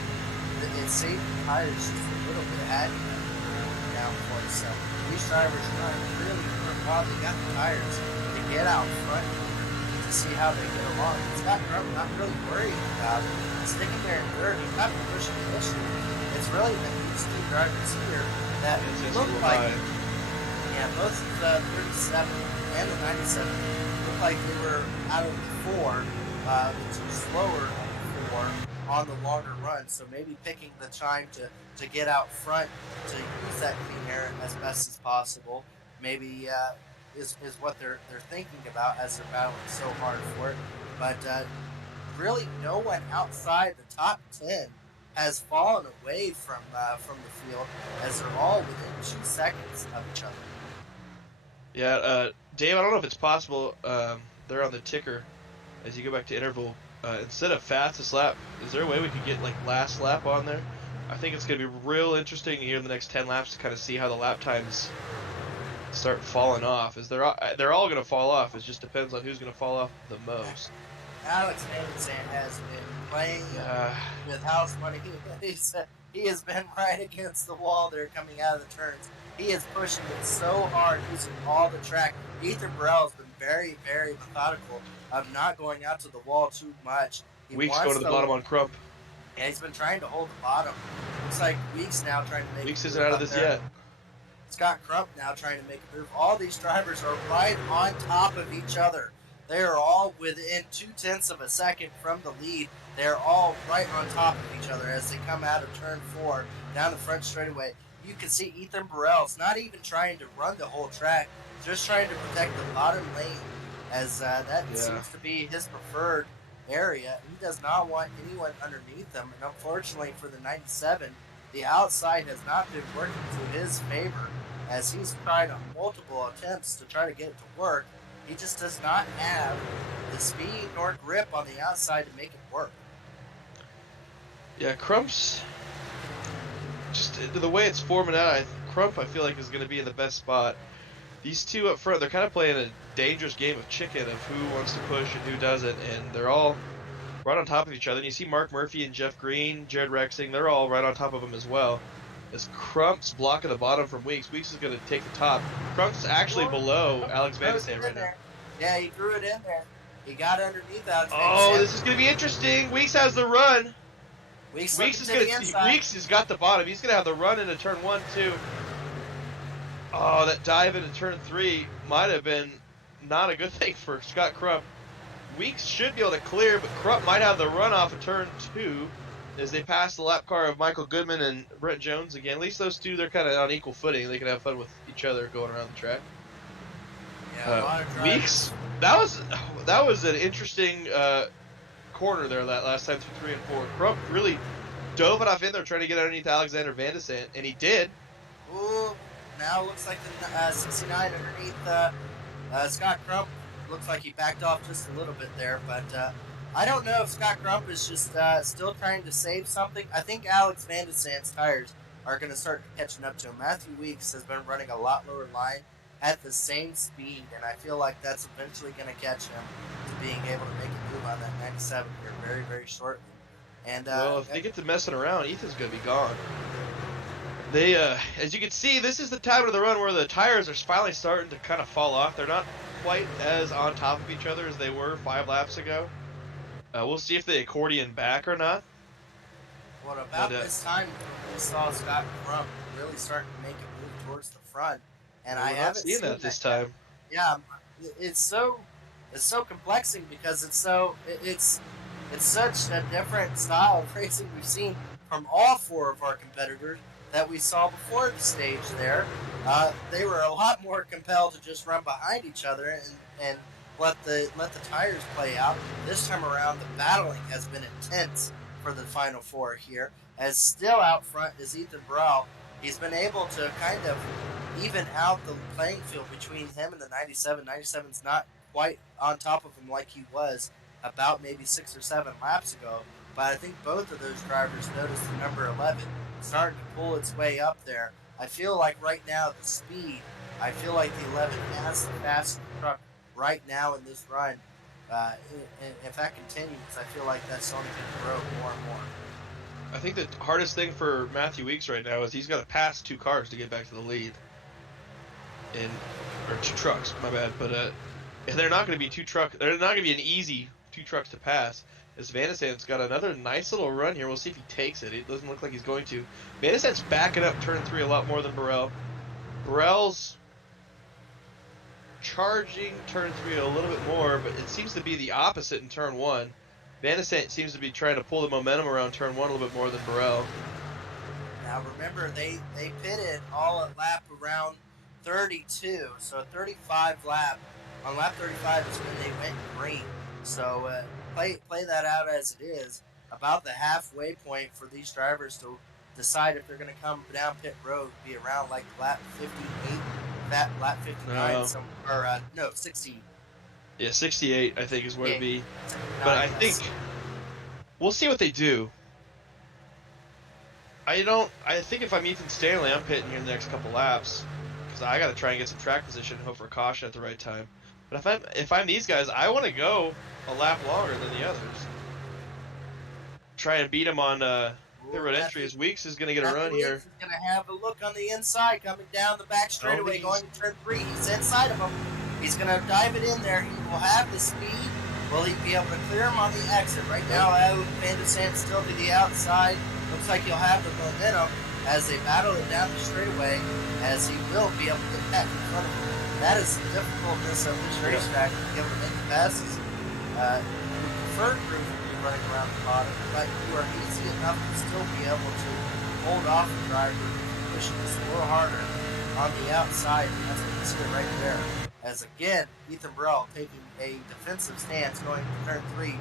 it saved the tires just a little bit ahead now for it. So these drivers trying really while they got the tires to get out front to see how they get along. Scott Crump not really worried about sticking there in 3rd. He's not pushing the issue. It's really been these 2 drivers here that look like, both the 37 and the 97 look like they were out of the 4, the 2 slower on the longer run. So maybe picking the time to get out front to use that clean air as best as possible maybe is what they're thinking about as they're battling so hard for it. But really no one outside the top 10 has fallen away from the field, as they're all within 2 seconds of each other. Yeah, Dave, I don't know if it's possible. They're on the ticker as you go back to interval. Instead of fastest lap, is there a way we could get like last lap on there? I think it's going to be real interesting here in the next 10 laps to kind of see how the lap times start falling off. They're all going to fall off. It just depends on who's going to fall off the most. Alex Van de Sant has been playing with house money. He has been right against the wall there coming out of the turns. He is pushing it so hard, using all the track. Ethan Burrell has been very, very methodical of not going out to the wall too much. Weeks going to the bottom on Crump. Yeah, he's been trying to hold the bottom. Looks like Weeks now trying to make Weeks isn't out of this yet. Scott Crump now trying to make a move. All these drivers are right on top of each other. They are all within 0.2 of a second from the lead. They're all right on top of each other as they come out of turn 4 down the front straightaway. You can see Ethan Burrell's not even trying to run the whole track, just trying to protect the bottom lane, as that seems to be his preferred area. He does not want anyone underneath him, and unfortunately for the 97, the outside has not been working to his favor, as he's tried on multiple attempts to try to get it to work. He just does not have the speed nor grip on the outside to make it work. Yeah, Crump's just the way it's forming out. Crump, I feel like, is going to be in the best spot. These two up front, they're kind of playing a dangerous game of chicken of who wants to push and who doesn't, and they're all right on top of each other. And you see Mark Murphy and Jeff Green, Jared Rexing, they're all right on top of him as well. As Crump's blocking the bottom from Weeks. Weeks is going to take the top. Crump's actually below Alex Van de Sant right now. Yeah, he threw it in there. He got underneath Alex Van de Sant. Oh, this is going to be interesting. Weeks has the run. Weeks has got the bottom. He's going to have the run into turn 1, 2. Oh, that dive into turn 3 might have been not a good thing for Scott Crump. Weeks should be able to clear, but Krupp might have the run off of turn 2 as they pass the lap car of Michael Goodman and Brent Jones again. At least those two, they're kind of on equal footing. They can have fun with each other going around the track. Yeah, a lot of drivers. Weeks, that was an interesting corner there that last time through 3 and 4. Krupp really dove it off in there trying to get underneath Alexander Van de Sant, and he did. Ooh, now looks like the 69 underneath Scott Crump. Looks like he backed off just a little bit there, but I don't know if Scott Crump is just still trying to save something. I think Alex Van de Sant's tires are going to start catching up to him. Matthew Weeks has been running a lot lower line at the same speed, and I feel like that's eventually going to catch him to being able to make a move on that 97 here very, very shortly. And well, if they get to messing around, Ethan's going to be gone. They, as you can see, this is the time of the run where the tires are finally starting to kind of fall off. They're not quite as on top of each other as they were 5 laps ago. We'll see if they accordion back or not. Well, about this time, we saw Scott Crump really starting to make a move towards the front, and I haven't seen that this time. Yeah, it's so complexing because it's such a different style of racing we've seen from all 4 of our competitors that we saw before the stage there. They were a lot more compelled to just run behind each other and let the tires play out. This time around, the battling has been intense for the final 4 here. As still out front is Ethan Burrell. He's been able to kind of even out the playing field between him and the 97. 97's not quite on top of him like he was about maybe 6 or 7 laps ago. But I think both of those drivers noticed the number 11 starting to pull its way up there. I feel like right now the speed, I feel like the 11 has the fastest truck right now in this run. If that continues, I feel like that's only going to grow more and more. I think the hardest thing for Matthew Weeks right now is he's got to pass 2 cars to get back to the lead. Or 2 trucks, my bad. But they're not going to be 2 trucks. They're not going to be an easy 2 trucks to pass. As Van de Sant's got another nice little run here. We'll see if he takes it. It doesn't look like he's going to. Van de Sant's backing up turn 3 a lot more than Burrell. Burrell's charging turn 3 a little bit more, but it seems to be the opposite in turn 1. Van de Sant seems to be trying to pull the momentum around turn 1 a little bit more than Burrell. Now remember, they pitted all at lap around 32, so 35 lap. On lap 35 is when they went green. So play that out as it is. About the halfway point for these drivers to decide if they're going to come down pit road, be around like lap 58, lap 59, No. 60. Yeah, 68 I think is where it'd be. 69, But I think we'll see what they do. I think if I'm Ethan Stanley, I'm pitting here in the next couple laps because I got to try and get some track position and hope for a caution at the right time. But if I'm these guys, I want to go a lap longer than the others. Try and beat them on pit road entry as Weeks is going to get a run here. He's going to have a look on the inside coming down the back straightaway going to turn 3. He's inside of him. He's going to dive it in there. He will have the speed. Will he be able to clear him on the exit? Right now, Van de Sant still to the outside. Looks like he'll have the momentum as they battle it down the straightaway, as he will be able to get back in front of him. That is the difficultness of this racetrack, to be able to make the passes. The preferred group would be running around the bottom, but you are easy enough to still be able to hold off the driver, pushing just a little harder on the outside, and that's what you see right there. As again, Ethan Burrell taking a defensive stance going to turn 3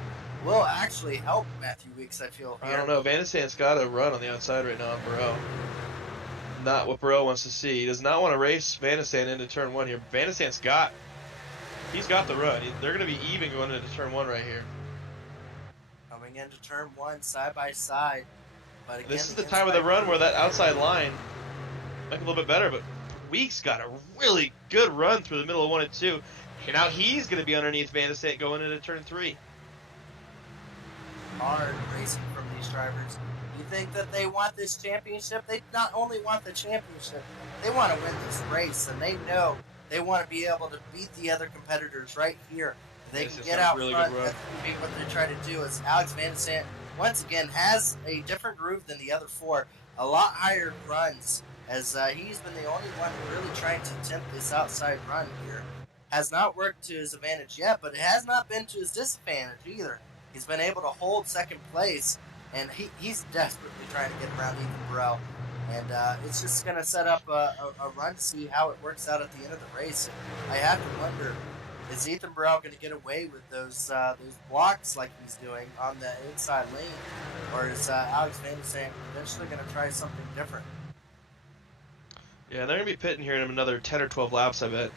will actually help Matthew Weeks, I feel. Here. I don't know. Van de Sant's got to run on the outside right now on Burrell. Not what Burrell wants to see. He does not want to race Van de Sant into turn 1 here. Van de Sant's got the run. They're going to be even going into turn 1 right here. Coming into turn 1 side by side. But again, this is the time of the run where that outside line might be a little bit better, but Weeks got a really good run through the middle of 1 and 2. And now he's going to be underneath Van de Sant going into turn 3. Hard racing from these drivers. You think that they want this championship? They not only want the championship, they want to win this race, and they know they want to be able to beat the other competitors right here. They can get out really front. That's going to be what they try to do. Is Alex Van de Sant once again has a different groove than the other 4, a lot higher runs, as he's been the only one really trying to attempt this outside run here. has not worked to his advantage yet, but it has not been to his disadvantage either. He's been able to hold second place, and he's desperately trying to get around Ethan Burrell. And it's just going to set up a run to see how it works out at the end of the race. And I have to wonder, is Ethan Burrell going to get away with those blocks like he's doing on the inside lane, or is Alex Van der Zandt eventually going to try something different? Yeah, they're going to be pitting here in another 10 or 12 laps, I bet.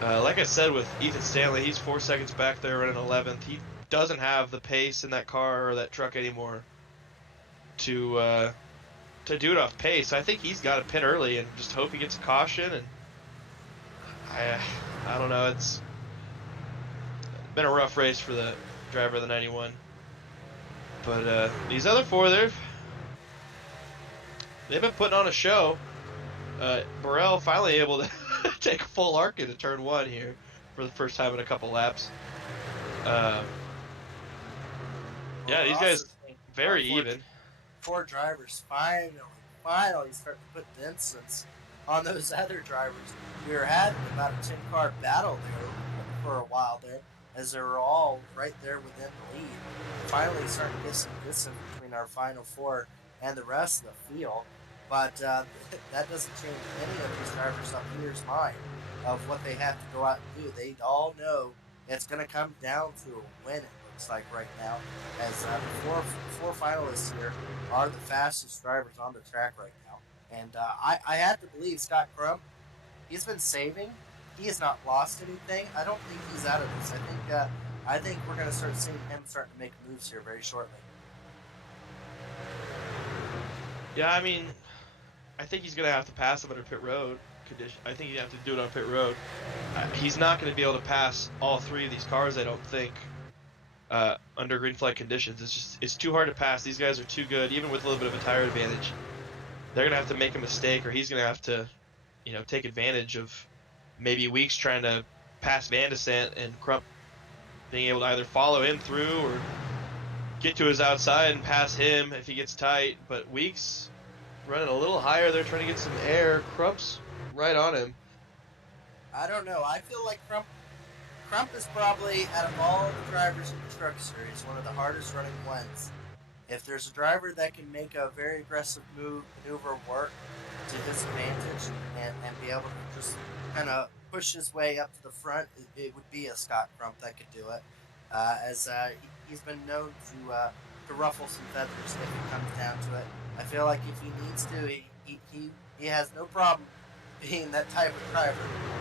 Like I said with Ethan Stanley, he's 4 seconds back there running 11th. He doesn't have the pace in that car or that truck anymore to do it off pace. I think he's got to pit early and just hope he gets a caution. And I don't know. It's been a rough race for the driver of the 91. But these other four, they've been putting on a show. Burrell finally able to take a full arc into turn 1 here for the first time in a couple laps. Yeah, these guys very even. 4 drivers finally start to put dents on those other drivers. We were having about a 10-car battle there for a while there, as they were all right there within the lead. Finally starting to get some distance between our final 4 and the rest of the field. But that doesn't change any of these drivers up here's mind of what they have to go out and do. They all know it's going to come down to a win, it looks like right now, as the four finalists here are the fastest drivers on the track right now. And I have to believe Scott Crump, he's been saving. He has not lost anything. I don't think he's out of this. I think we're going to start seeing him starting to make moves here very shortly. Yeah, I mean, I think he's going to have to pass him under pit road condition. I think you have to do it on pit road. He's not going to be able to pass all 3 of these cars, I don't think, under green flag conditions. It's too hard to pass. These guys are too good, even with a little bit of a tire advantage. They're going to have to make a mistake, or he's going to have to, take advantage of maybe Weeks trying to pass Van der Zandt and Crump being able to either follow him through or get to his outside and pass him if he gets tight. But Weeks running a little higher. They're trying to get some air. Crump's right on him. I don't know. I feel like Crump is probably, out of all the drivers in the Truck Series, one of the hardest running ones. If there's a driver that can make a very aggressive maneuver work to his advantage and be able to just kind of push his way up to the front, it would be a Scott Crump that could do it. As he's been known to ruffle some feathers if it comes down to it. I feel like if he needs to, he has no problem being that type of driver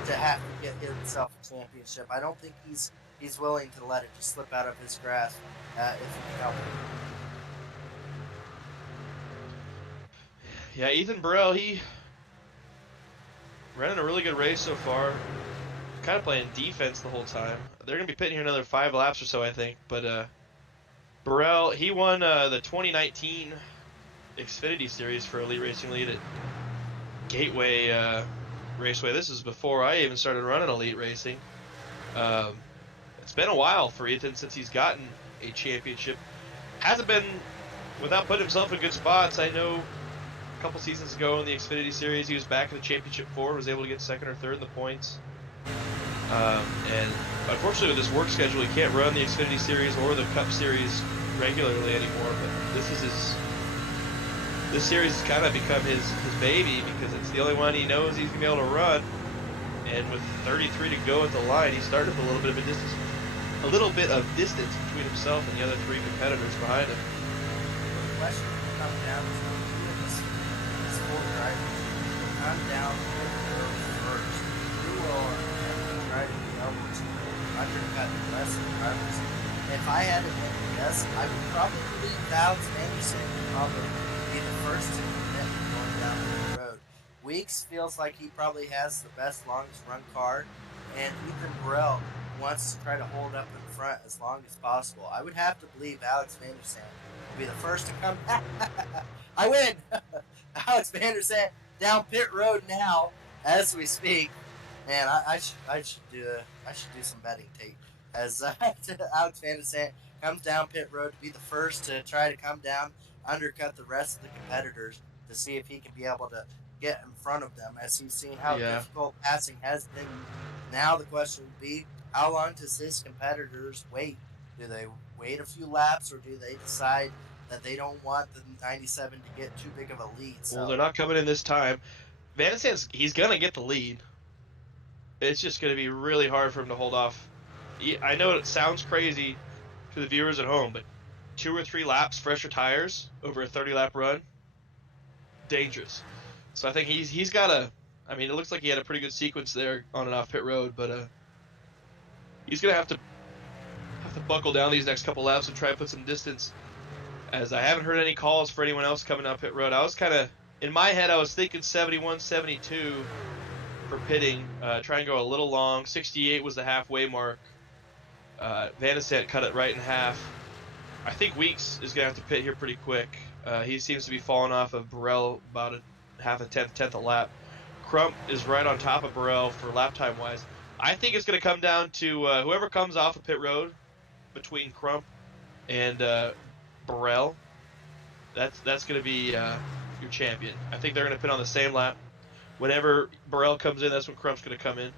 to have to get himself a championship. I don't think he's willing to let it just slip out of his grasp if he can help it. Yeah, Ethan Burrell, he ran a really good race so far. Kind of playing defense the whole time. They're going to be pitting here another 5 laps or so, I think. But Burrell, he won the 2019 Xfinity Series for Elite Racing Lead at Gateway Raceway. This is before I even started running Elite Racing. It's been a while for Ethan since he's gotten a championship. Hasn't been without putting himself in good spots. I know a couple seasons ago in the Xfinity Series, he was back in the championship 4, was able to get 2nd or 3rd in the points. And unfortunately with this work schedule, he can't run the Xfinity Series or the Cup Series regularly anymore. But this series has kind of become his baby because it's the only one he knows he's going to be able to run. And with 33 to go at the line, he started with a little bit of distance between himself and the other 3 competitors behind him. The question will come down to this full driver. Come down first. Who will try to be able to undercut the rest of the drivers? If I had to guess, I would probably believe Alex Anderson would probably be the first to commit going down the road. Weeks feels like he probably has the best, longest run car, and Ethan Burrell wants to try to hold up in front as long as possible. I would have to believe Alex Van der Zandt will be the first to come. I win! Alex Van der Zandt down pit road now as we speak. Man, I should do some betting tape as Alex Van der Zandt comes down pit road to be the first to try to come down, undercut the rest of the competitors to see if he can be able to get in front of them, as he's seen how Yeah. difficult passing has been. Now the question would be, how long does his competitors wait? Do they wait a few laps, or do they decide that they don't want the 97 to get too big of a lead? Well, So they're not coming in this time. Van de Sant's, he's going to get the lead. It's just going to be really hard for him to hold off. I know it sounds crazy to the viewers at home, but 2 or 3 laps, fresher tires over a 30-lap run, dangerous. So I think he's got a. I mean, it looks like he had a pretty good sequence there on and off pit road, but he's gonna have to buckle down these next couple laps and try to put some distance. As I haven't heard any calls for anyone else coming down pit road. I was kind of in my head. I was thinking 71, 72 for pitting. Try and go a little long. 68 was the halfway mark. Van de Sant cut it right in half. I think Weeks is going to have to pit here pretty quick. He seems to be falling off of Burrell about a half a tenth a lap. Crump is right on top of Burrell for lap time wise. I think it's going to come down to whoever comes off of pit road between Crump and Burrell. That's going to be your champion. I think they're going to pit on the same lap. Whenever Burrell comes in, that's when Crump's going to come in.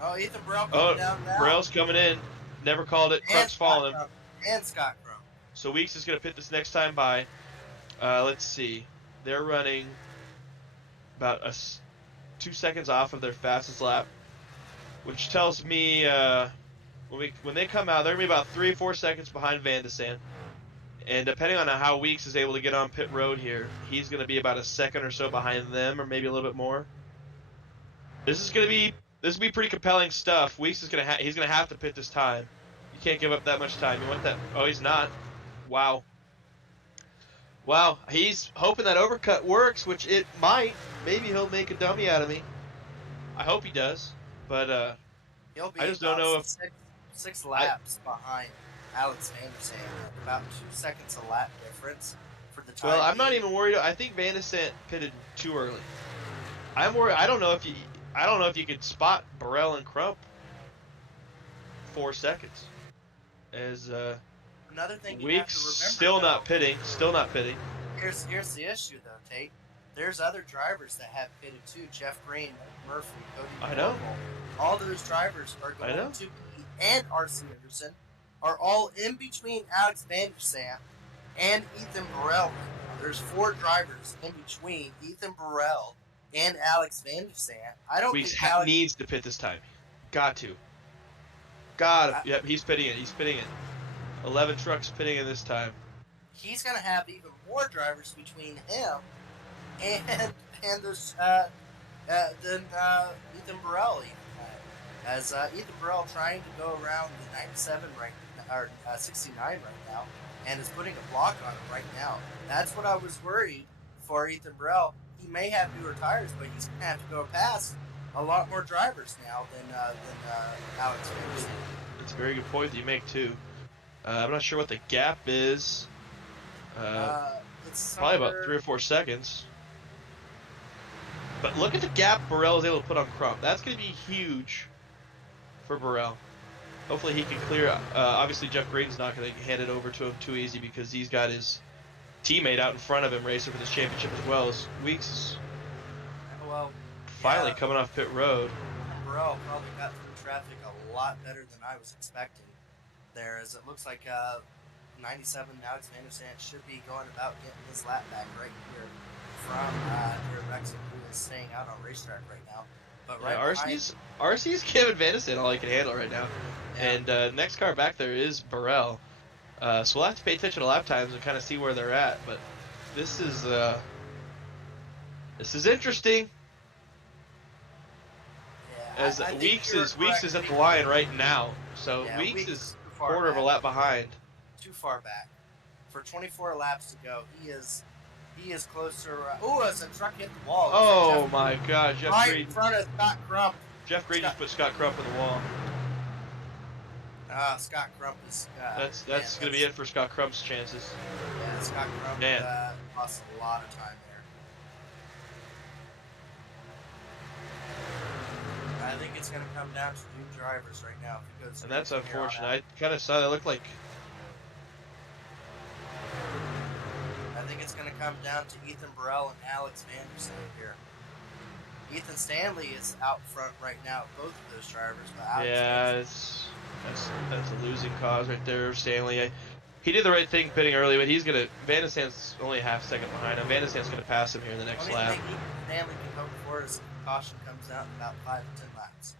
Oh, Ethan Burrell coming down now. Burrell's coming in. Never called it. Crump's following him. And Scott Crump. So Weeks is going to pit this next time by. Let's see. They're running about 2 seconds off of their fastest lap, which tells me when they come out, they're going to be about 3 or 4 seconds behind Van de Sant. And depending on how Weeks is able to get on pit road here, he's going to be about a second or so behind them, or maybe a little bit more. This is going to be pretty compelling stuff. Weeks is he's going to have to pit this time. You can't give up that much time. You want that? Oh, he's not. Wow. Wow. He's hoping that overcut works, which it might. Maybe he'll make a dummy out of me. I hope he does, but He'll be I just don't know if six laps behind Alex Van der Sant, about 2 seconds a lap difference for the time. Well, I'm not being. even worried. I think Van de Sant pitted too early. I'm worried. I don't know if you could spot Burrell and Crump 4 seconds. As another thing you Weeks have to remember, still though, not pitting. Here's the issue though, Tate. There's other drivers that have pitted too. Jeff Green, Murphy, Cody. I know. Normal. All those drivers are I know. going to be, and R.C. Anderson are all in between Alex Van der Sant and Ethan Burrell right now. There's 4 drivers in between Ethan Burrell and Alex Van der Sant. I don't Weeks think Alex needs to pit this time. Got to. Yep, he's pitting it. 11 trucks pitting it this time. he's going to have even more drivers between him and this than Ethan Burrell even had. As Ethan Burrell trying to go around the 97 right or 69 right now, and is putting a block on him right now. That's what I was worried for Ethan Burrell. He may have newer tires, but he's going to have to go past a lot more drivers now than Alex Van. That's a very good point that you make too. I'm not sure what the gap is. It's Probably about 3 or 4 seconds. But look at the gap Burrell is able to put on Crump. That's going to be huge for Burrell. Hopefully he can clear. Obviously Jeff Green's not going to hand it over to him too easy because he's got his teammate out in front of him racing for this championship as well. As Weeks is finally coming off pit road. Burrell probably got through traffic a lot better than I was expecting there, as it looks like 97 Alex Van der Sant should be going about getting his lap back right here from Gerald, who is staying out on racetrack right now. But RC's giving Van der Sant all he can handle right now. Yeah. And next car back there is Burrell. So we'll have to pay attention to lap times and kind of see where they're at. But this is interesting. Yeah, As I think Weeks you're is at correct. the line right now. So Yeah, Weeks Weeks is is too far quarter of a back. lap behind. Too far back. For 24 laps to go, he is close to. As a truck hit the wall. Oh my God, Jeff Right Green! in front of Scott Crump. Jeff Green just put Scott Crump on the wall. Scott Crump is. That's going to be it for Scott Crump's chances. Yeah, Scott Crump Man. lost a lot of time there. I think it's going to come down to new drivers right now. If it goes And that's from here on unfortunate. out. I kind of saw that look like. I think it's going to come down to Ethan Burrell and Alex Van der Sant here. Ethan Stanley is out front right now, both of those drivers. But Alex Yeah, that's a losing cause right there, Stanley. He did the right thing pitting early, but he's gonna. Van de Sant's only a half second behind him. Van de Sant's gonna pass him here in the next only lap. thing Ethan Stanley can hope for is if caution comes out in about 5 to 10 laps,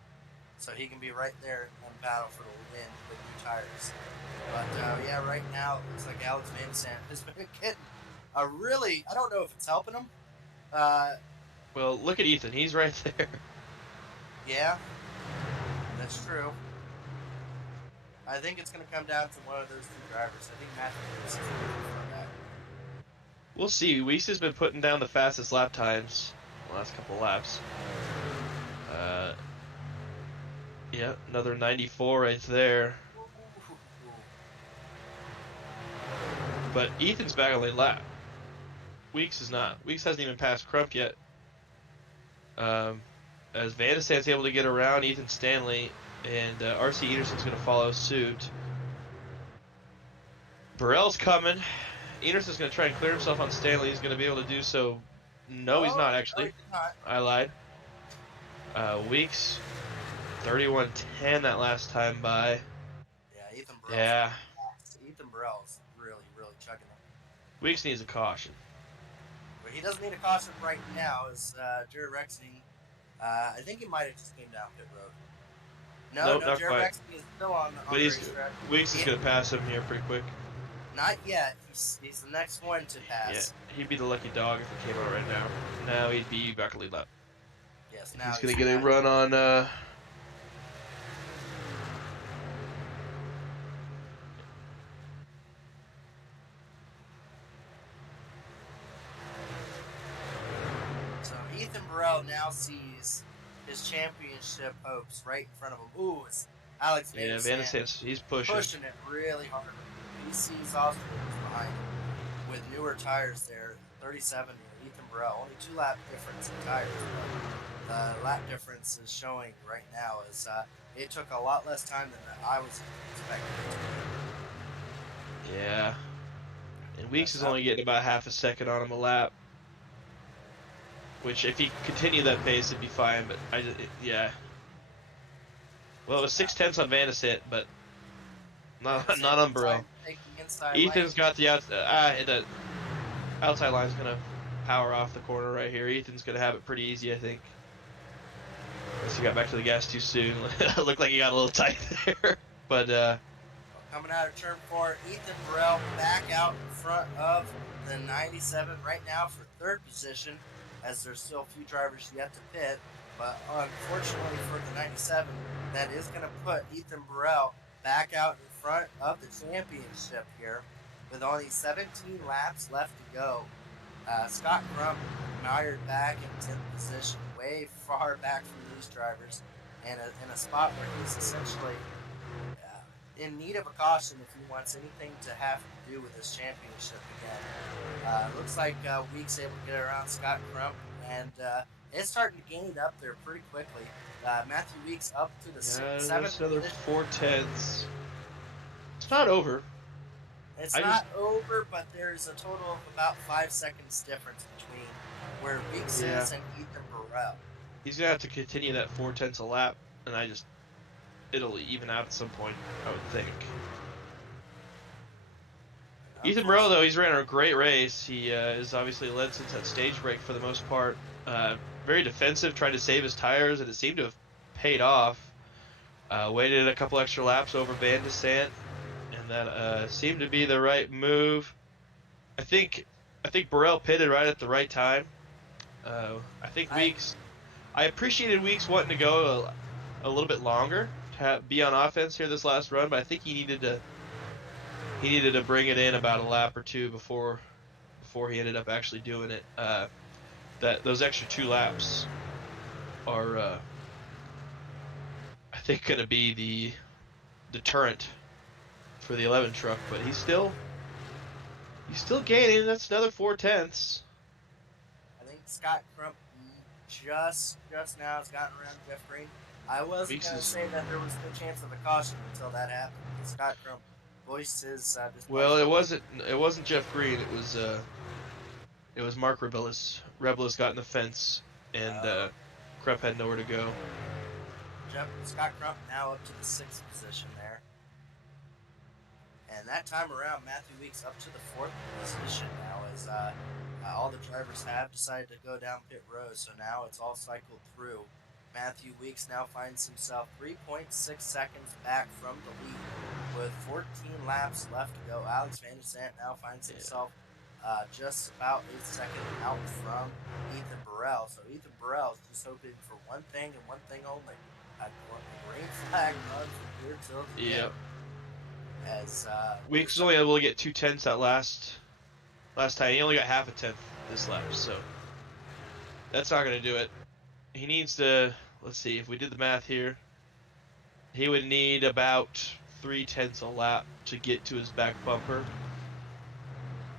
so he can be right there in battle for the win with new tires. But yeah, right now it looks like Alex Van de Sant has been getting a really. I don't know if it's helping him. Well, look at Ethan. He's right there. Yeah, that's true. I think it's going to come down to one of those two drivers. I think Matthew Weeks is for that. We'll see. Weeks has been putting down the fastest lap times the last couple of laps. Yeah, another 94 right there. But Ethan's back on late lap. Weeks is not. Weeks hasn't even passed Crump yet. As Van de Sant's able to get around Ethan Stanley, and R.C. Enerson's going to follow suit. Burrell's coming. Enerson's going to try and clear himself on Stanley. He's going to be able to do so. No, he's not actually. No, he's not. I lied. Weeks, 31.10 that last time by. Yeah, Ethan Burrell. Yeah. Ethan Burrell's really, really chugging him. Weeks needs a caution. But he doesn't need a caution right now. As Jared Rexing, I think he might have just came down pit road. Nope, No, not Jared quite. Rexing is still on But the he's racetrack. Weeks is Yeah. going to pass him here pretty quick. Not yet. He's the next one to Yeah, pass. he'd be the lucky dog if he came out right now. Now he'd be back to lead lap. Yes, now He's going to get a run on. So Ethan Burrell now sees his championship hopes right in front of him. Ooh, it's Alex Van Yeah, de Van de Sant Sant's he's pushing. pushing it really hard. He sees Oscar behind him with newer tires there, 37. Ethan Burrell, only 2 lap difference in tires. But the lap difference is showing right now is it took a lot less time than I was expecting it to. Yeah. And Weeks is only getting about half a second on him a lap. Which, if he continued that pace, it'd be fine. But yeah. Well, it was 6/10 on Van de Sant, but not on Burrell. Ethan's got the the outside line's gonna power off the corner right here. Ethan's gonna have it pretty easy, I think. Unless he got back to the gas too soon. Looked like he got a little tight there. But coming out of turn 4, Ethan Burrell back out in front of the 97 right now for 3rd position, as there's still a few drivers yet to pit. But unfortunately for the 97, that is going to put Ethan Burrell back out in front of the championship here with only 17 laps left to go. Scott Crump mired back in 10th position, way far back from these drivers, and in a spot where he's essentially in need of a caution if he wants anything to have to do with this championship again. Looks like Weeks able to get around Scott Crump, and it's starting to gain up there pretty quickly. Matthew Weeks up to the 7th another position. 4/10. It's not over. It's not over, but there's a total of about 5 seconds difference between where Weeks is and Ethan Burrell. He's gonna have to continue that 4/10 a lap, and it'll even out at some point, I would think. Ethan Burrell, though, he's ran a great race. He is obviously led since that stage break for the most part. Very defensive, trying to save his tires, and it seemed to have paid off. Waited a couple extra laps over Van de Sant, and that seemed to be the right move. I think Burrell pitted right at the right time. I think Weeks. I appreciated Weeks wanting to go a little bit longer to be on offense here this last run, but I think he needed to bring it in about a lap or two before he ended up actually doing it. Those extra 2 laps are I think going to be the deterrent for the 11 truck, but he's still gaining. That's another 4/10. I think Scott Crump just now has gotten around Jeff Green. I wasn't going to say that there was no chance of a caution until that happened. Scott Crump voiced his displeasure. Well, it wasn't Jeff Green. It was Mark Rebelis. Rebelis got in the fence, and Crump had nowhere to go. Scott Crump now up to the 6th position there. And that time around, Matthew Weeks up to the 4th position now as all the drivers have decided to go down pit road. So now it's all cycled through. Matthew Weeks now finds himself 3.6 seconds back from the lead with 14 laps left to go. Alex Van der Sant now finds himself just about 8 seconds out from Ethan Burrell. So Ethan Burrell is just hoping for one thing and one thing only. A green flag run from here till the end. As Weeks was only able to get 2/10 that last time. He only got half a tenth this lap, so that's not going to do it. He needs to, let's see, if we did the math here, he would need about 3/10 a lap to get to his back bumper.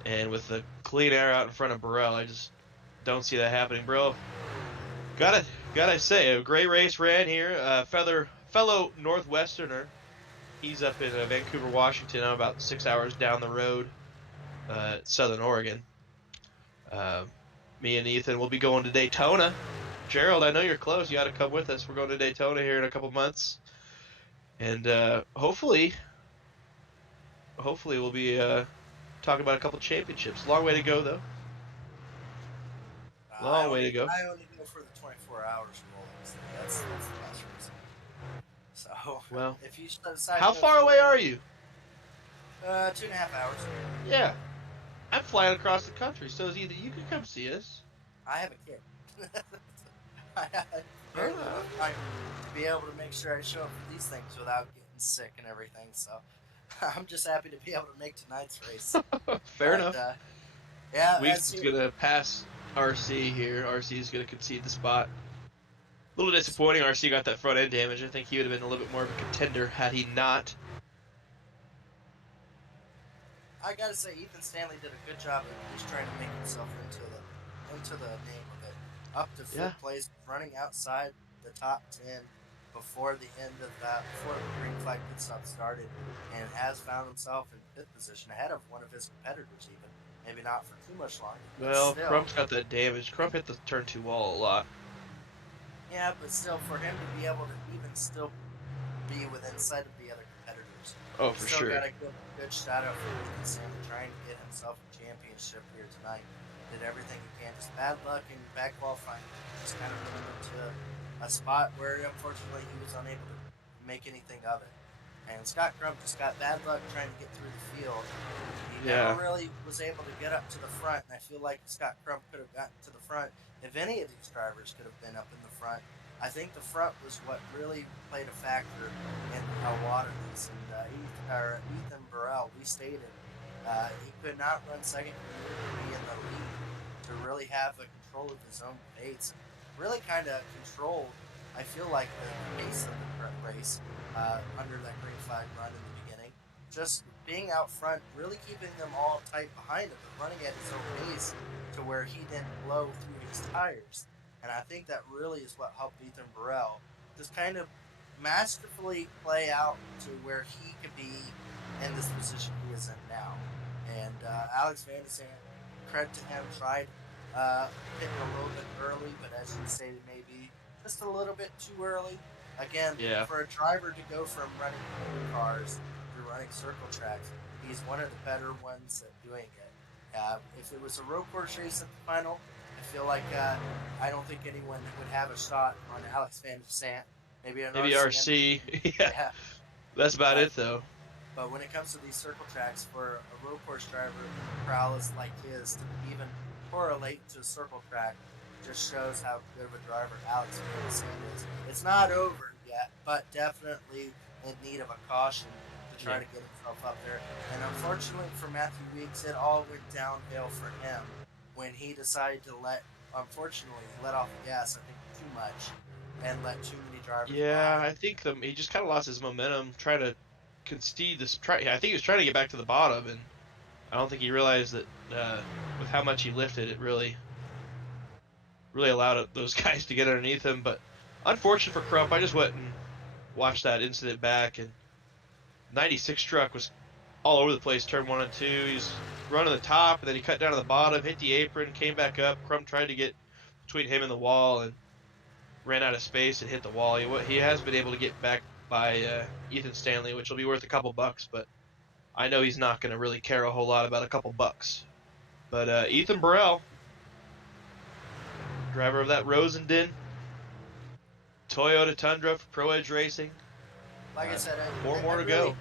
And with the clean air out in front of Burrell, I just don't see that happening, bro. Gotta say, a great race ran here. Fellow Northwesterner. He's up in Vancouver, Washington. I'm about 6 hours down the road, Southern Oregon. Me and Ethan will be going to Daytona. Gerald, I know you're close. You got to come with us. We're going to Daytona here in a couple months, and hopefully we'll be talking about a couple championships. Long way to go, though. Long way to go. I only go for the 24 hours rolling. That's the best reason. So, well, if you decide how far away are you? 2.5 hours. Yeah, I'm flying across the country, so it's either you can come see us. I have a kid. I barely enough time to be able to make sure I show up for these things without getting sick and everything. So, I'm just happy to be able to make tonight's race. Fair enough. Yeah, Weeks is gonna pass RC here. RC is gonna concede the spot. A little disappointing. RC got that front end damage. I think he would have been a little bit more of a contender had he not. I gotta say, Ethan Stanley did a good job of just trying to make himself into the name of it. Up to 5th place, running outside the top 10 before the end of that, before the green flag pit stop started, and has found himself in 5th position ahead of one of his competitors even. Maybe not for too much longer. Well, still, Crump's got that damage. Crump hit the turn 2 wall a lot. Yeah, but still, for him to be able to even still be within sight of the other competitors. Oh, for still sure. Got a good shot out for Ethan Stanley trying to get himself a championship here tonight. Did everything he can. Just bad luck in back qualifying. Just kind of put him into a spot where, unfortunately, he was unable to make anything of it. And Scott Crump just got bad luck trying to get through the field. He never really was able to get up to the front, and I feel like Scott Crump could have gotten to the front if any of these drivers could have been up in the front. I think the front was what really played a factor in how water this. And Ethan Burrell, we stated, he could not run second. He needed to be in the lead to really have the control of his own pace. Really kind of controlled, I feel like, the pace of the race under that green flag run in the beginning. Just being out front, really keeping them all tight behind him, but running at his own pace to where he didn't blow through his tires. And I think that really is what helped Ethan Burrell just kind of masterfully play out to where he could be in this position he is in now. And Alex Van der Sant, credit to him, tried hitting a little bit early, but as you stated, maybe just a little bit too early. Again, for a driver to go from running cars to running circle tracks, he's one of the better ones at doing it. If it was a road course race at the final, I feel like I don't think anyone would have a shot on Alex Van der Sant. Maybe RC. Yeah. That's about it, though. But when it comes to these circle tracks, for a road course driver prowess like his to even correlate to a circle track just shows how good of a driver Alex Van der Sant is. It's not over yet, but definitely in need of a caution to try to get himself up there. And unfortunately for Matthew Weeks, it all went downhill for him when he decided to let off the gas, I think, too much and let too many drivers by. I think he just kind of lost his momentum trying to concede this. I think he was trying to get back to the bottom, and I don't think he realized that with how much he lifted, it really allowed those guys to get underneath him. But unfortunate for Crump, I just went and watched that incident back, and 96 truck was all over the place, turn 1 and 2. He was running the top, and then he cut down to the bottom, hit the apron, came back up. Crump tried to get between him and the wall and ran out of space and hit the wall. He has been able to get back by Ethan Stanley, which will be worth a couple bucks, but I know he's not going to really care a whole lot about a couple bucks. But Ethan Burrell, driver of that Rosenden Toyota Tundra for Pro Edge Racing. Like I said, Four more to really, go.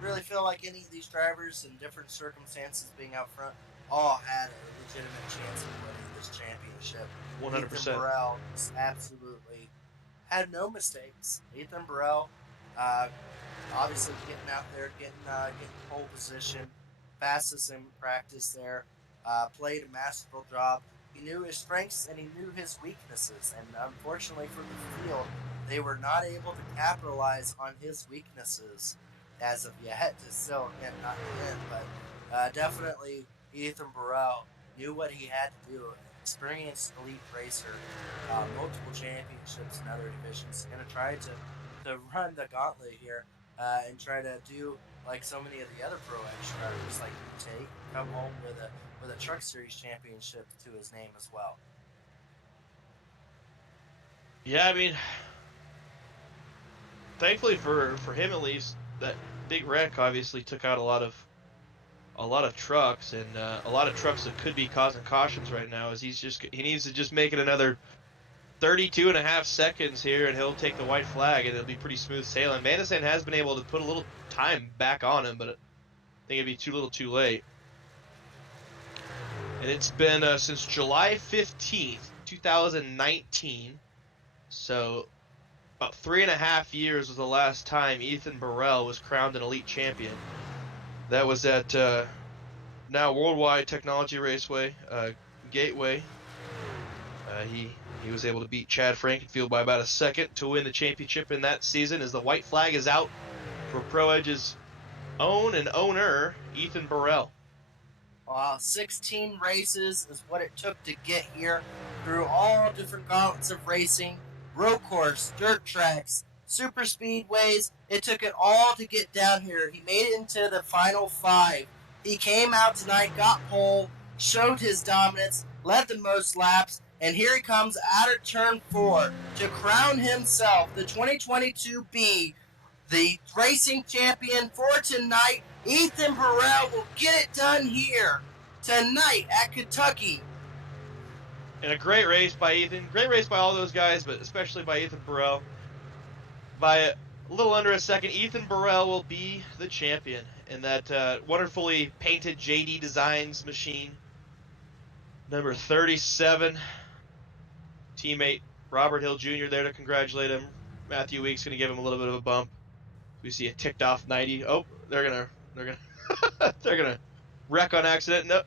Really feel like any of these drivers in different circumstances being out front all had a legitimate chance of winning this championship. 100%. Ethan Burrell just absolutely had no mistakes. Ethan Burrell, obviously getting out there, getting pole position, fastest in practice there, played a masterful job. He knew his strengths and he knew his weaknesses, and unfortunately for the field, they were not able to capitalize on his weaknesses as of yet. Still, again, not to win, but definitely Ethan Burrell knew what he had to do. An experienced elite racer, multiple championships in other divisions, going to try to run the gauntlet here and try to do like so many of the other Pro Edge drivers, like Tate, come home with a Truck Series championship to his name as well. Yeah, I mean, thankfully for him at least, that big wreck obviously took out a lot of trucks, and a lot of trucks that could be causing cautions right now. As he needs to just make it another 32.5 seconds here, and he'll take the white flag, and it'll be pretty smooth sailing. Van de Sande has been able to put a little time back on him, but I think it'd be too late. And it's been since July 15th, 2019, so about 3.5 years was the last time Ethan Burrell was crowned an elite champion. That was at now Worldwide Technology Raceway, Gateway. He was able to beat Chad Frankenfield by about a second to win the championship in that season, as the white flag is out for Pro Edge's own and owner, Ethan Burrell. 16 races is what it took to get here through all different gauntlets of racing, road course, dirt tracks, super speedways. It took it all to get down here. He made it into the final 5. He came out tonight, got pole, showed his dominance, led the most laps, and here he comes out of turn 4 to crown himself the 2022B, the racing champion for tonight. Ethan Burrell will get it done here tonight at Kentucky. And a great race by Ethan. Great race by all those guys, but especially by Ethan Burrell. By a little under a second, Ethan Burrell will be the champion in that wonderfully painted JD Designs machine. Number 37. Teammate Robert Hill Jr. there to congratulate him. Matthew Weeks going to give him a little bit of a bump. We see a ticked off 90. Oh, they're gonna they're gonna wreck on accident. No,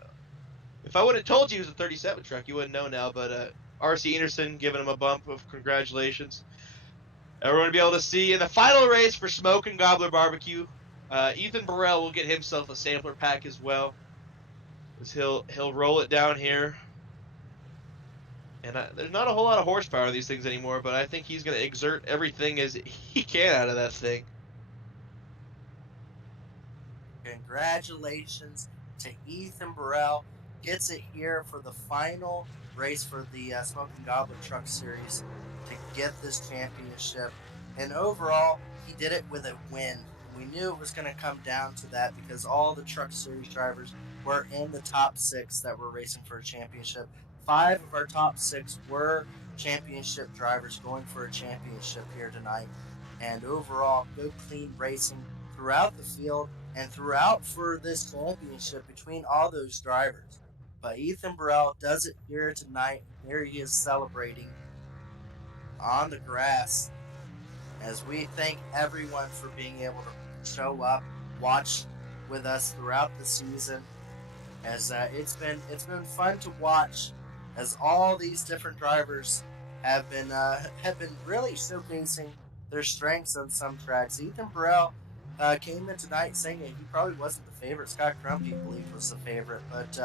if I would have told you it was a 37 truck, you wouldn't know now. But R.C. Anderson giving him a bump of congratulations. Everyone will be able to see in the final race for Smokin Gobbler Barbecue. Ethan Burrell will get himself a sampler pack as well, as he'll roll it down here. And there's not a whole lot of horsepower in these things anymore, but I think he's going to exert everything as he can out of that thing. Congratulations to Ethan Burrell. Gets it here for the final race for the Smokin Gobbler Truck Series to get this championship. And overall, he did it with a win. We knew it was going to come down to that because all the Truck Series drivers were in the top 6 that were racing for a championship. 5 of our top 6 were championship drivers going for a championship here tonight. And overall, good clean racing throughout the field and throughout for this championship between all those drivers. But Ethan Burrell does it here tonight. Here he is celebrating on the grass, as we thank everyone for being able to show up, watch with us throughout the season. As it's been fun to watch, as all these different drivers have been really showcasing their strengths on some tracks. Ethan Burrell came in tonight saying that he probably wasn't the favorite. Scott Crump, he believed, was the favorite, but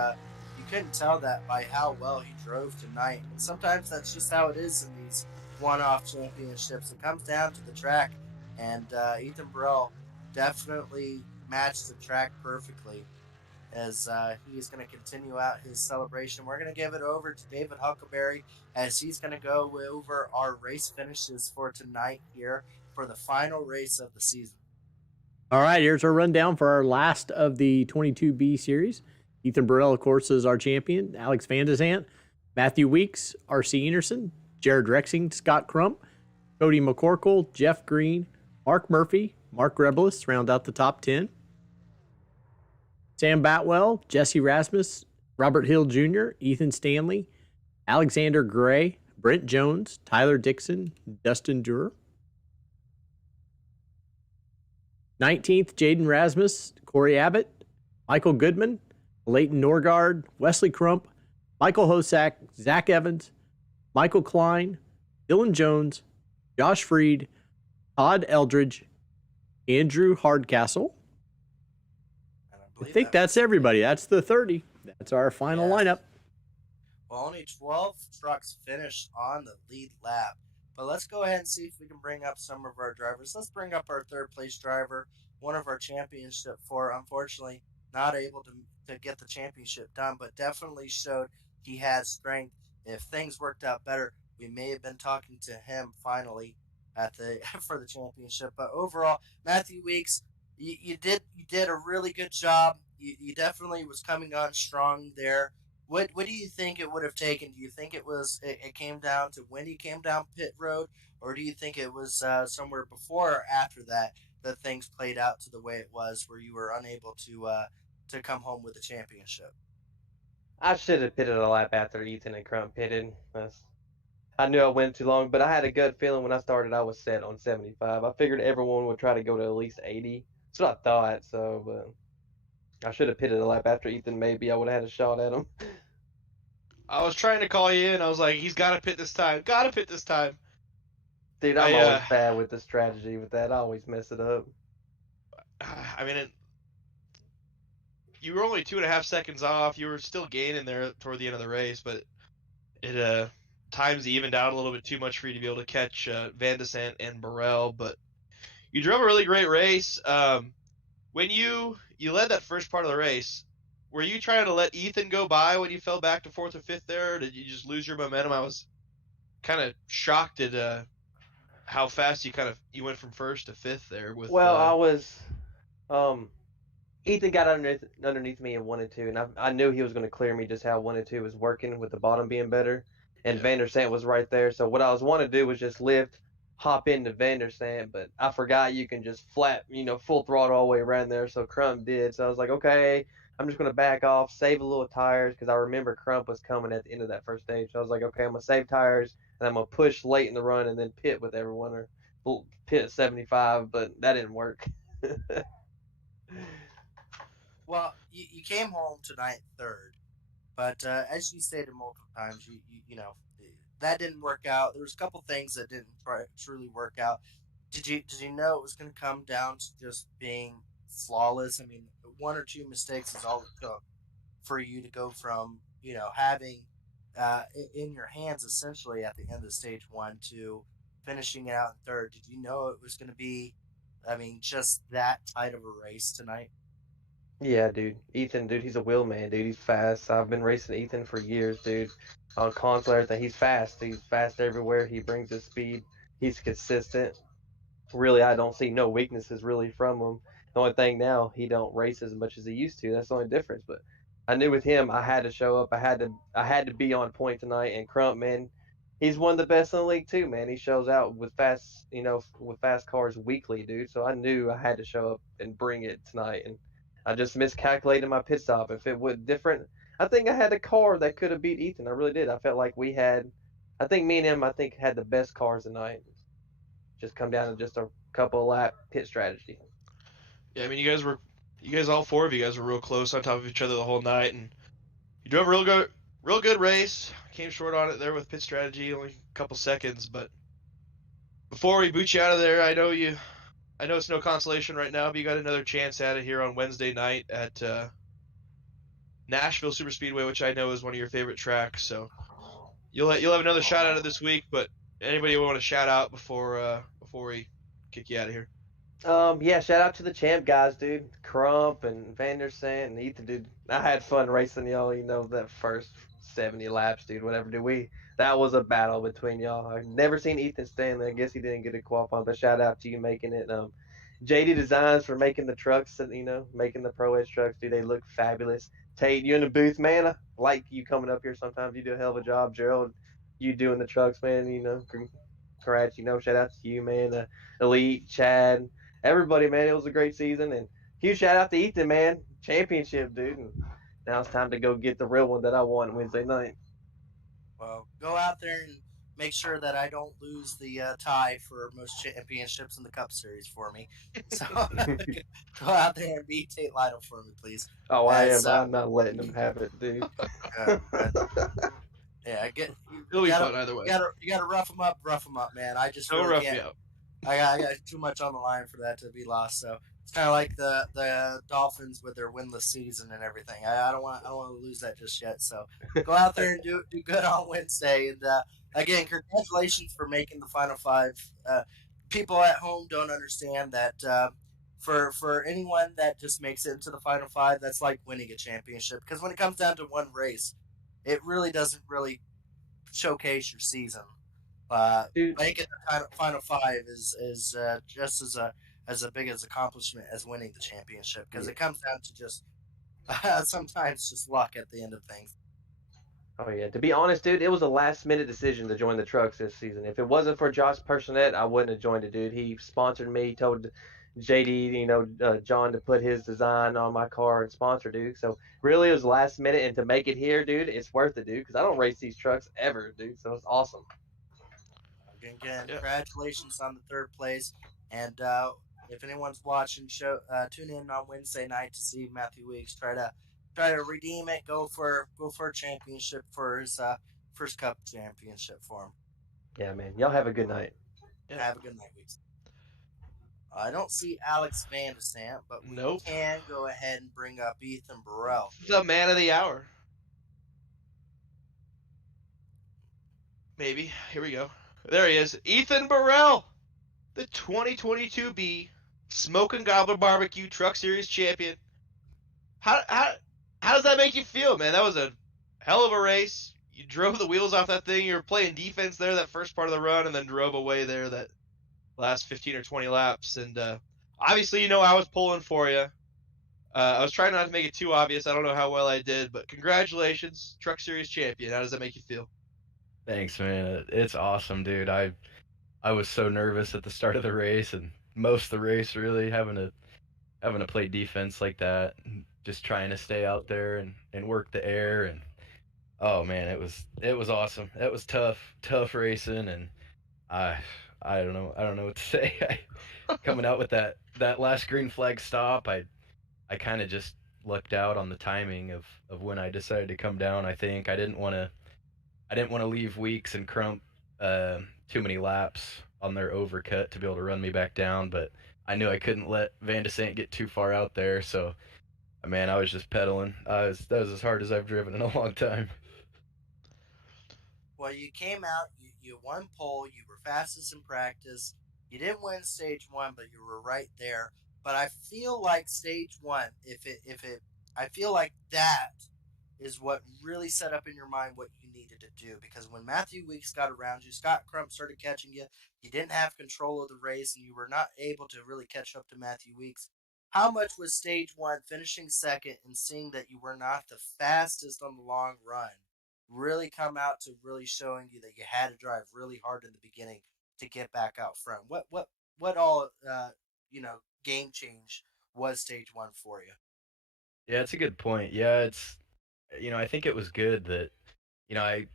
you couldn't tell that by how well he drove tonight. And sometimes that's just how it is in these one-off championships. It comes down to the track, and Ethan Burrell definitely matched the track perfectly. as he is going to continue out his celebration. We're going to give it over to David Huckleberry as he's going to go over our race finishes for tonight here for the final race of the season. All right, here's our rundown for our last of the 22B series. Ethan Burrell, of course, is our champion. Alex Van de Zandt, Matthew Weeks, R.C. Enerson, Jared Rexing, Scott Crump, Cody McCorkle, Jeff Green, Mark Murphy, Mark Rebelis round out the top 10. Sam Batwell, Jesse Rasmus, Robert Hill Jr., Ethan Stanley, Alexander Gray, Brent Jones, Tyler Dixon, Dustin Durer. 19th, Jaden Rasmus, Corey Abbott, Michael Goodman, Leighton Norgard, Wesley Crump, Michael Hosack, Zach Evans, Michael Klein, Dylan Jones, Josh Freed, Todd Eldridge, Andrew Hardcastle. I think that's everybody. That's the 30. That's our final lineup. Well, only 12 trucks finished on the lead lap. But let's go ahead and see if we can bring up some of our drivers. Let's bring up our third place driver, one of our championship four. Unfortunately, not able to get the championship done, but definitely showed he has strength. If things worked out better, we may have been talking to him finally at the for the championship. But overall, Matthew Weeks, you did a really good job. You definitely was coming on strong there. What do you think it would have taken? Do you think it came down to when you came down pit road, or do you think it was somewhere before or after that things played out to the way it was, where you were unable to come home with the championship? I should have pitted a lap after Ethan and Crump pitted. I knew I went too long, but I had a gut feeling when I started I was set on 75. I figured everyone would try to go to at least 80. That's what I thought, but I should have pitted a lap after Ethan. Maybe I would have had a shot at him. I was trying to call you in. I was like, he's got to pit this time. Got to pit this time. Dude, I'm always bad with the strategy with that. I always mess it up. I mean, you were only 2.5 seconds off. You were still gaining there toward the end of the race, but it times evened out a little bit too much for you to be able to catch Van de Zandt and Burrell. But you drove a really great race. When you led that first part of the race, were you trying to let Ethan go by when you fell back to 4th or 5th there, or did you just lose your momentum? I was kind of shocked at how fast you went from 1st to 5th there. I was Ethan got underneath me in 1 and 2, and I knew he was going to clear me just how 1 and 2 was working with the bottom being better, and Van der Zandt was right there. So what I was wanting to do was just hop into Van der Zandt, but I forgot you can just full throttle all the way around there. So Crump did. So I was like, okay, I'm just going to back off, save a little tires, because I remember Crump was coming at the end of that first stage. So I was like, okay, I'm going to save tires, and I'm going to push late in the run and then pit with everyone, or pit at 75, but that didn't work. Well, you came home tonight third, but as you stated multiple times, you know that didn't work out. There was a couple things that didn't truly work out. Did you know it was going to come down to just being flawless? I mean, 1 or 2 mistakes is all it took for you to go from having in your hands essentially at the end of stage 1 to finishing out in third. Did you know it was going to be, just that tight of a race tonight? Yeah, dude. Ethan, dude, he's a wheel man, dude. He's fast. I've been racing Ethan for years, dude. On console, everything. He's fast. He's fast everywhere. He brings his speed. He's consistent. Really, I don't see no weaknesses really from him. The only thing now, he don't race as much as he used to. That's the only difference. But I knew with him, I had to show up. I had to be on point tonight. And Crump, man, he's one of the best in the league too, man. He shows out with fast cars weekly, dude. So I knew I had to show up and bring it tonight. And I just miscalculated my pit stop. If it was different, I think I had a car that could have beat Ethan. I really did. I felt like I think me and him, had the best cars tonight. Just come down to just a couple of lap pit strategy. Yeah, I mean, you guys, all 4 of you guys were real close on top of each other the whole night, and you drove a real good race. Came short on it there with pit strategy, only a couple seconds. But before we boot you out of there, I know it's no consolation right now, but you got another chance at it here on Wednesday night at Nashville Superspeedway, which I know is one of your favorite tracks. So you'll have another shot at it this week. But anybody want to shout out before we kick you out of here? Yeah, shout out to the champ guys, dude. Crump and Vandersant and Ethan, dude. I had fun racing y'all. That first 70 laps, dude. Whatever, dude. That was a battle between y'all. I've never seen Ethan Stanley. I guess he didn't get a qualify, but shout out to you making it. JD Designs for making the trucks and making the Pro Edge trucks, dude. They look fabulous. Tate, you in the booth, man. I like you coming up here sometimes. You do a hell of a job, Gerald. You doing the trucks, man. Congrats. Shout out to you, man. Elite, Chad, everybody, man. It was a great season, and huge shout out to Ethan, man. Championship, dude. And now it's time to go get the real one that I won Wednesday night. Well, go out there and make sure that I don't lose the tie for most championships in the Cup Series for me. So go out there and beat Tate Lytle for me, please. Oh, I am. I'm not letting them have it, dude. Yeah, It'll be fun either way. You gotta rough them up, man. I just really can't. I got too much on the line for that to be lost. So it's kind of like the Dolphins with their winless season and everything. I don't want to lose that just yet. So go out there and do good on Wednesday. And again, congratulations for making the final five. People at home don't understand that. For anyone that just makes it into the final five, that's like winning a championship. Because when it comes down to one race, it really doesn't really showcase your season. Making the final five is just as a big as accomplishment as winning the championship, because it comes down to just sometimes just luck at the end of things. Oh yeah, to be honest, dude, it was a last minute decision to join the trucks this season. If it wasn't for Josh Personette, I wouldn't have joined it, dude. He sponsored me, he told JD, John to put his design on my car and sponsor, dude. So really, it was last minute, and to make it here, dude, it's worth it, dude. Because I don't race these trucks ever, dude. So it's awesome. Again, congratulations on the third place, and if anyone's watching, tune in on Wednesday night to see Matthew Weeks try to redeem it. Go for a championship for his first Cup championship for him. Yeah, man. Y'all have a good night. Yeah. Have a good night, Weeks. I don't see Alex Van de Sant, but we can go ahead and bring up Ethan Burrell. The man of the hour. Maybe. Here we go. There he is. Ethan Burrell, the 2022B Smokin Gobbler Barbecue Truck Series champion. How does that make you feel, man? That was a hell of a race. You drove the wheels off that thing. You were playing defense there that first part of the run, and then drove away there that last 15 or 20 laps. And obviously, I was pulling for you. I was trying not to make it too obvious. I don't know how well I did, but congratulations, Truck Series champion. How does that make you feel? Thanks, man. It's awesome, dude. I was so nervous at the start of the race and most of the race, really having to play defense like that, just trying to stay out there and work the air. And oh man, it was awesome. It was tough racing, and I don't know what to say. Coming out with that last green flag stop, I kind of just lucked out on the timing of when I decided to come down. I think I didn't want to leave Weeks and Crump too many laps on their overcut to be able to run me back down, but I knew I couldn't let Van de Sant get too far out there, so man, I was just pedaling. That was as hard as I've driven in a long time. Well, you came out, you won pole, you were fastest in practice. You didn't win stage one, but you were right there. But I feel like stage one, I feel like that is what really set up in your mind what you needed to do. Because when Matthew Weeks got around you, Scott Crump started catching you. You didn't have control of the race, and you were not able to really catch up to Matthew Weeks. How much was stage one, finishing second, and seeing that you were not the fastest on the long run, really come out to really showing you that you had to drive really hard in the beginning to get back out front? What all game change was stage one for you? Yeah, it's a good point. Yeah, it's I think it was good that I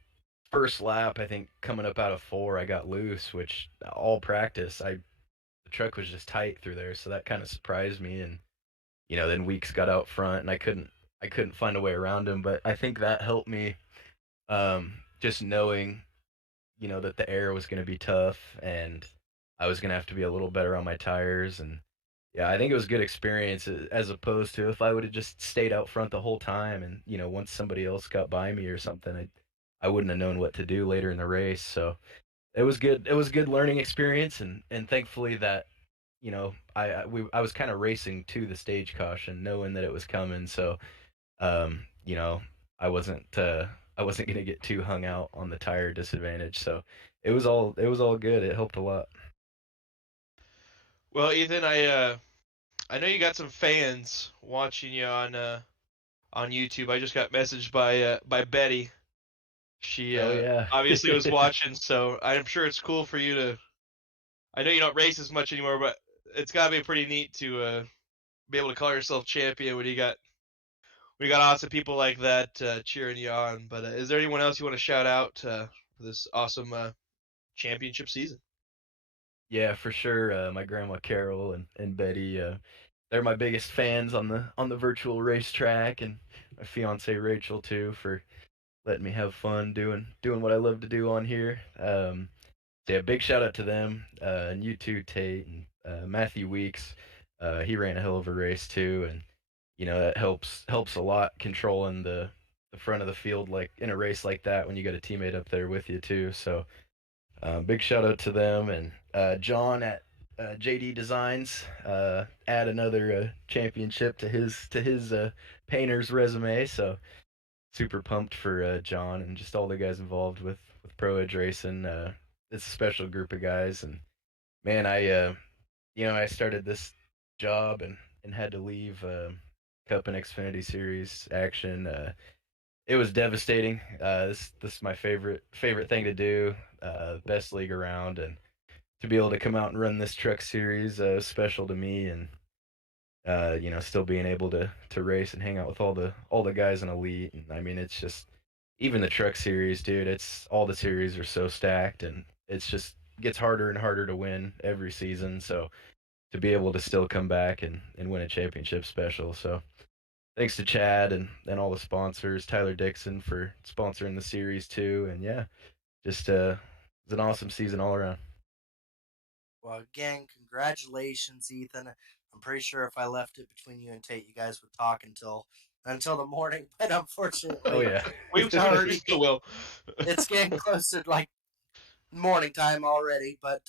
first lap, I think coming up out of 4, I got loose, which all practice the truck was just tight through there, so that kind of surprised me. And then Weeks got out front, and I couldn't find a way around him. But I think that helped me, just knowing that the air was going to be tough, and I was going to have to be a little better on my tires. And yeah, I think it was a good experience, as opposed to if I would have just stayed out front the whole time, and once somebody else got by me or something, I wouldn't have known what to do later in the race. So it was good. It was a good learning experience, and thankfully that I was kind of racing to the stage caution, knowing that it was coming. So, you know, I wasn't uh, I wasn't gonna get too hung out on the tire disadvantage. So it was all good. It helped a lot. Well, Ethan, I know you got some fans watching you on YouTube. I just got messaged by Betty. She Oh yeah. obviously was watching, so I'm sure it's cool for you to. I know you don't race as much anymore, but it's gotta be pretty neat to be able to call yourself champion when you got awesome people like that cheering you on. But is there anyone else you want to shout out for this awesome championship season? Yeah, for sure. My grandma Carol and Betty, they're my biggest fans on the virtual racetrack, and my fiance Rachel too for letting me have fun doing what I love to do on here. So yeah, big shout out to them, and you too, Tate and Matthew Weeks. He ran a hell of a race too, and that helps a lot controlling the front of the field like in a race like that when you got a teammate up there with you too. So big shout out to them and John at JD Designs. Add another championship to his painter's resume. So super pumped for John and just all the guys involved with Pro Edge Racing. It's a special group of guys, and man, I started this job and had to leave Cup and Xfinity Series action. It was devastating. This is my favorite thing to do. Best league around, and to be able to come out and run this truck series special to me, and still being able to race and hang out with all the guys in elite. And I mean, it's just even the truck series, dude. It's all the series are so stacked, and it's just gets harder and harder to win every season. So to be able to still come back and win a championship special. So thanks to Chad and all the sponsors, Tyler Dixon for sponsoring the series too. And yeah, just it's an awesome season all around. Well, again, congratulations, Ethan. I'm pretty sure if I left it between you and Tate, you guys would talk until the morning. But Oh unfortunately, yeah. We it's already still will. it's getting close to like morning time already. But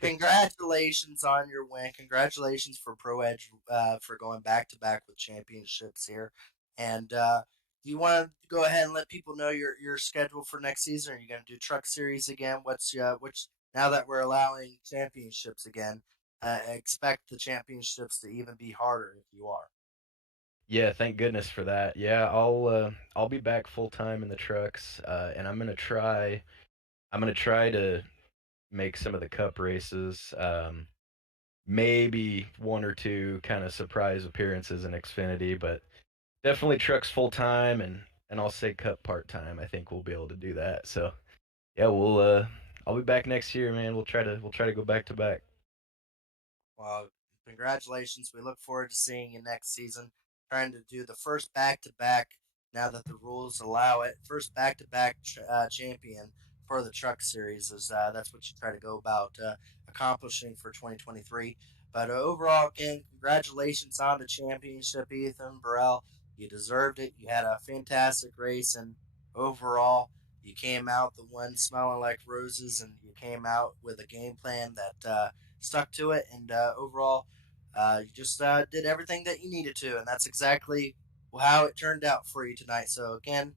congratulations on your win. Congratulations for Pro Edge for going back to back with championships here. And do you want to go ahead and let people know your schedule for next season? Are you going to do Truck Series again? What's which now that we're allowing championships again? Expect the championships to even be harder if you are. Yeah, thank goodness for that. Yeah, I'll be back full time in the trucks, and I'm gonna try to make some of the cup races. Maybe one or two kind of surprise appearances in Xfinity, but definitely trucks full time and I'll say cup part time. I think we'll be able to do that. So yeah, I'll be back next year, man. We'll try to go back to back. Well, congratulations. We look forward to seeing you next season. Trying to do the first back to back now that the rules allow it. First back to back champion for the Truck Series is that's what you try to go about accomplishing for 2023. But overall, again, congratulations on the championship, Ethan Burrell. You deserved it. You had a fantastic race, and overall, you came out the one smelling like roses, and you came out with a game plan that stuck to it, and overall, you just did everything that you needed to, and that's exactly how it turned out for you tonight. So again,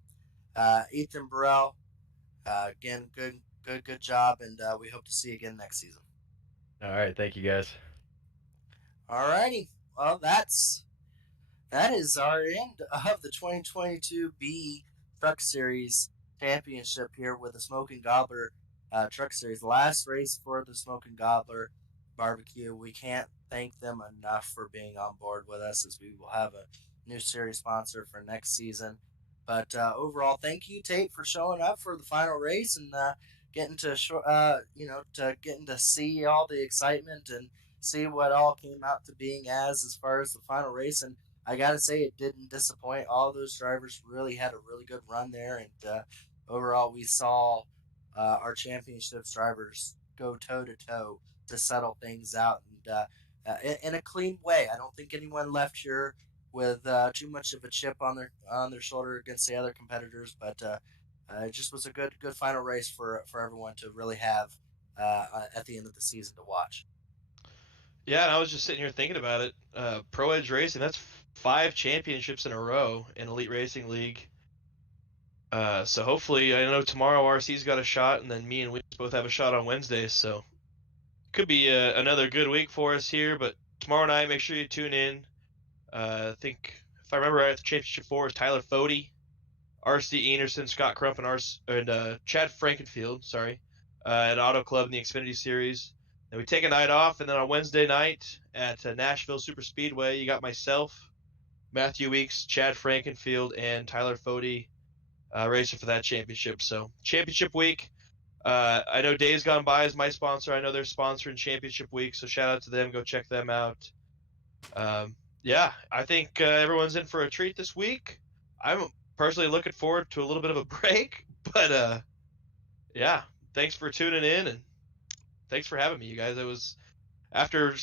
Ethan Burrell, again, good job, and we hope to see you again next season. All right, thank you guys. Alrighty, well that is our end of the 2022 B Truck Series Championship here with the Smokin Gobbler Truck Series. Last race for the Smokin Gobbler Barbecue. We can't thank them enough for being on board with us as we will have a new series sponsor for next season. But overall, thank you, Tate, for showing up for the final race and getting to getting to see all the excitement and see what all came out to being as far as the final race. And I gotta say, it didn't disappoint. All those drivers really had a really good run there, and overall, we saw our championships drivers go toe to toe to settle things out and in a clean way. I don't think anyone left here with too much of a chip on their shoulder against the other competitors, but it just was a good final race for everyone to really have at the end of the season to watch. Yeah, and I was just sitting here thinking about it. Pro Edge Racing, that's 5 championships in a row in Elite Racing League. So hopefully, I know tomorrow RC's got a shot, and then me and Weeks both have a shot on Wednesday. So could be another good week for us here. But tomorrow night, make sure you tune in. I think if I remember right, the championship 4 is Tyler Fody, RC Enerson, Scott Crump, and Chad Frankenfield. Sorry, at Auto Club in the Xfinity Series. Then we take a night off, and then on Wednesday night at Nashville Super Speedway, you got myself, Matthew Weeks, Chad Frankenfield, and Tyler Fody racing for that championship. So championship week. I know Days Gone By is my sponsor. I know they're sponsoring championship week, so shout out to them. Go check them out. Yeah, I think everyone's in for a treat this week. I'm personally looking forward to a little bit of a break, but yeah, thanks for tuning in and thanks for having me, you guys. After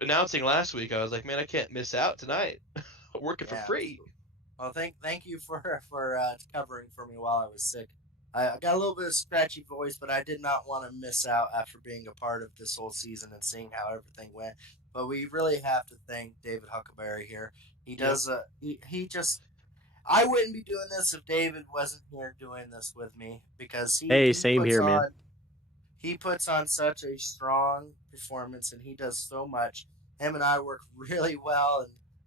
announcing last week, I was like, man, I can't miss out tonight. Working for free. Well, thank you for covering for me while I was sick. I got a little bit of scratchy voice, but I did not want to miss out after being a part of this whole season and seeing how everything went. But we really have to thank David Huckleberry here. He does. He just. I wouldn't be doing this if David wasn't here doing this with me because he same here, man. He puts on such a strong performance and he does so much. Him and I work really well,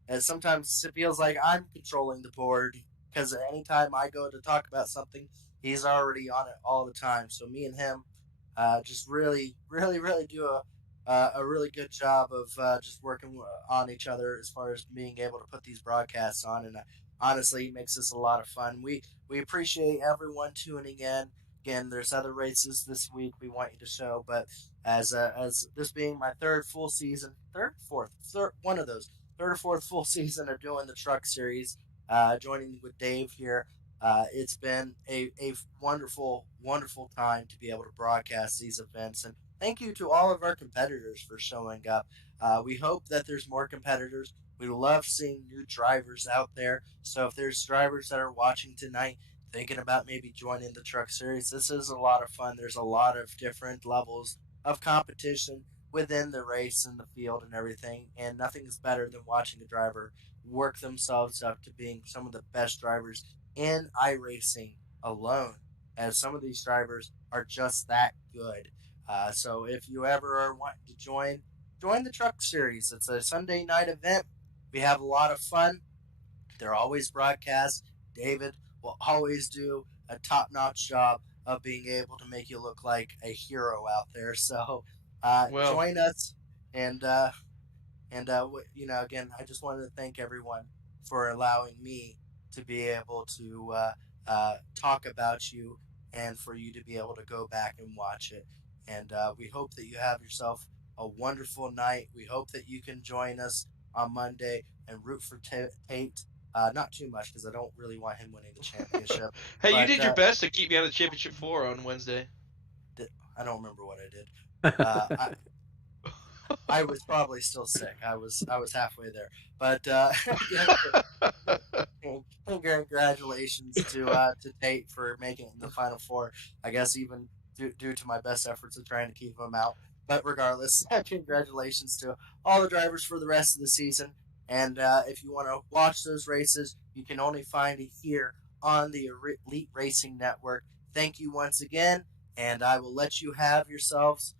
and sometimes it feels like I'm controlling the board because anytime I go to talk about something, he's already on it all the time. So me and him just really do a really good job of just working on each other as far as being able to put these broadcasts on. And honestly, it makes this a lot of fun. We appreciate everyone tuning in. Again, there's other races this week we want you to show, but as this being my third or fourth full season of doing the truck series, joining with Dave here, it's been a wonderful time to be able to broadcast these events, and thank you to all of our competitors for showing up. We hope that there's more competitors. We love seeing new drivers out there, so if there's drivers that are watching tonight thinking about maybe joining the truck series, this is a lot of fun. There's a lot of different levels of competition within the race and the field and everything, and nothing's better than watching a driver work themselves up to being some of the best drivers in iRacing alone, as some of these drivers are just that good. So if you ever are wanting to join the truck series. It's a Sunday night event. We have a lot of fun. They're always broadcast. David will always do a top-notch job of being able to make you look like a hero out there. So join us, and again, I just wanted to thank everyone for allowing me to be able to talk about you and for you to be able to go back and watch it. And we hope that you have yourself a wonderful night. We hope that you can join us on Monday and root for Tate. Not too much because I don't really want him winning the championship. Hey, you did your best to keep me on the championship 4 on Wednesday. I don't remember what I did. I was probably still sick. I was halfway there, but congratulations to Tate for making it in the Final Four. I guess even due to my best efforts of trying to keep him out. But regardless, congratulations to all the drivers for the rest of the season. And if you want to watch those races, you can only find it here on the Elite Racing Network. Thank you once again, and I will let you have yourselves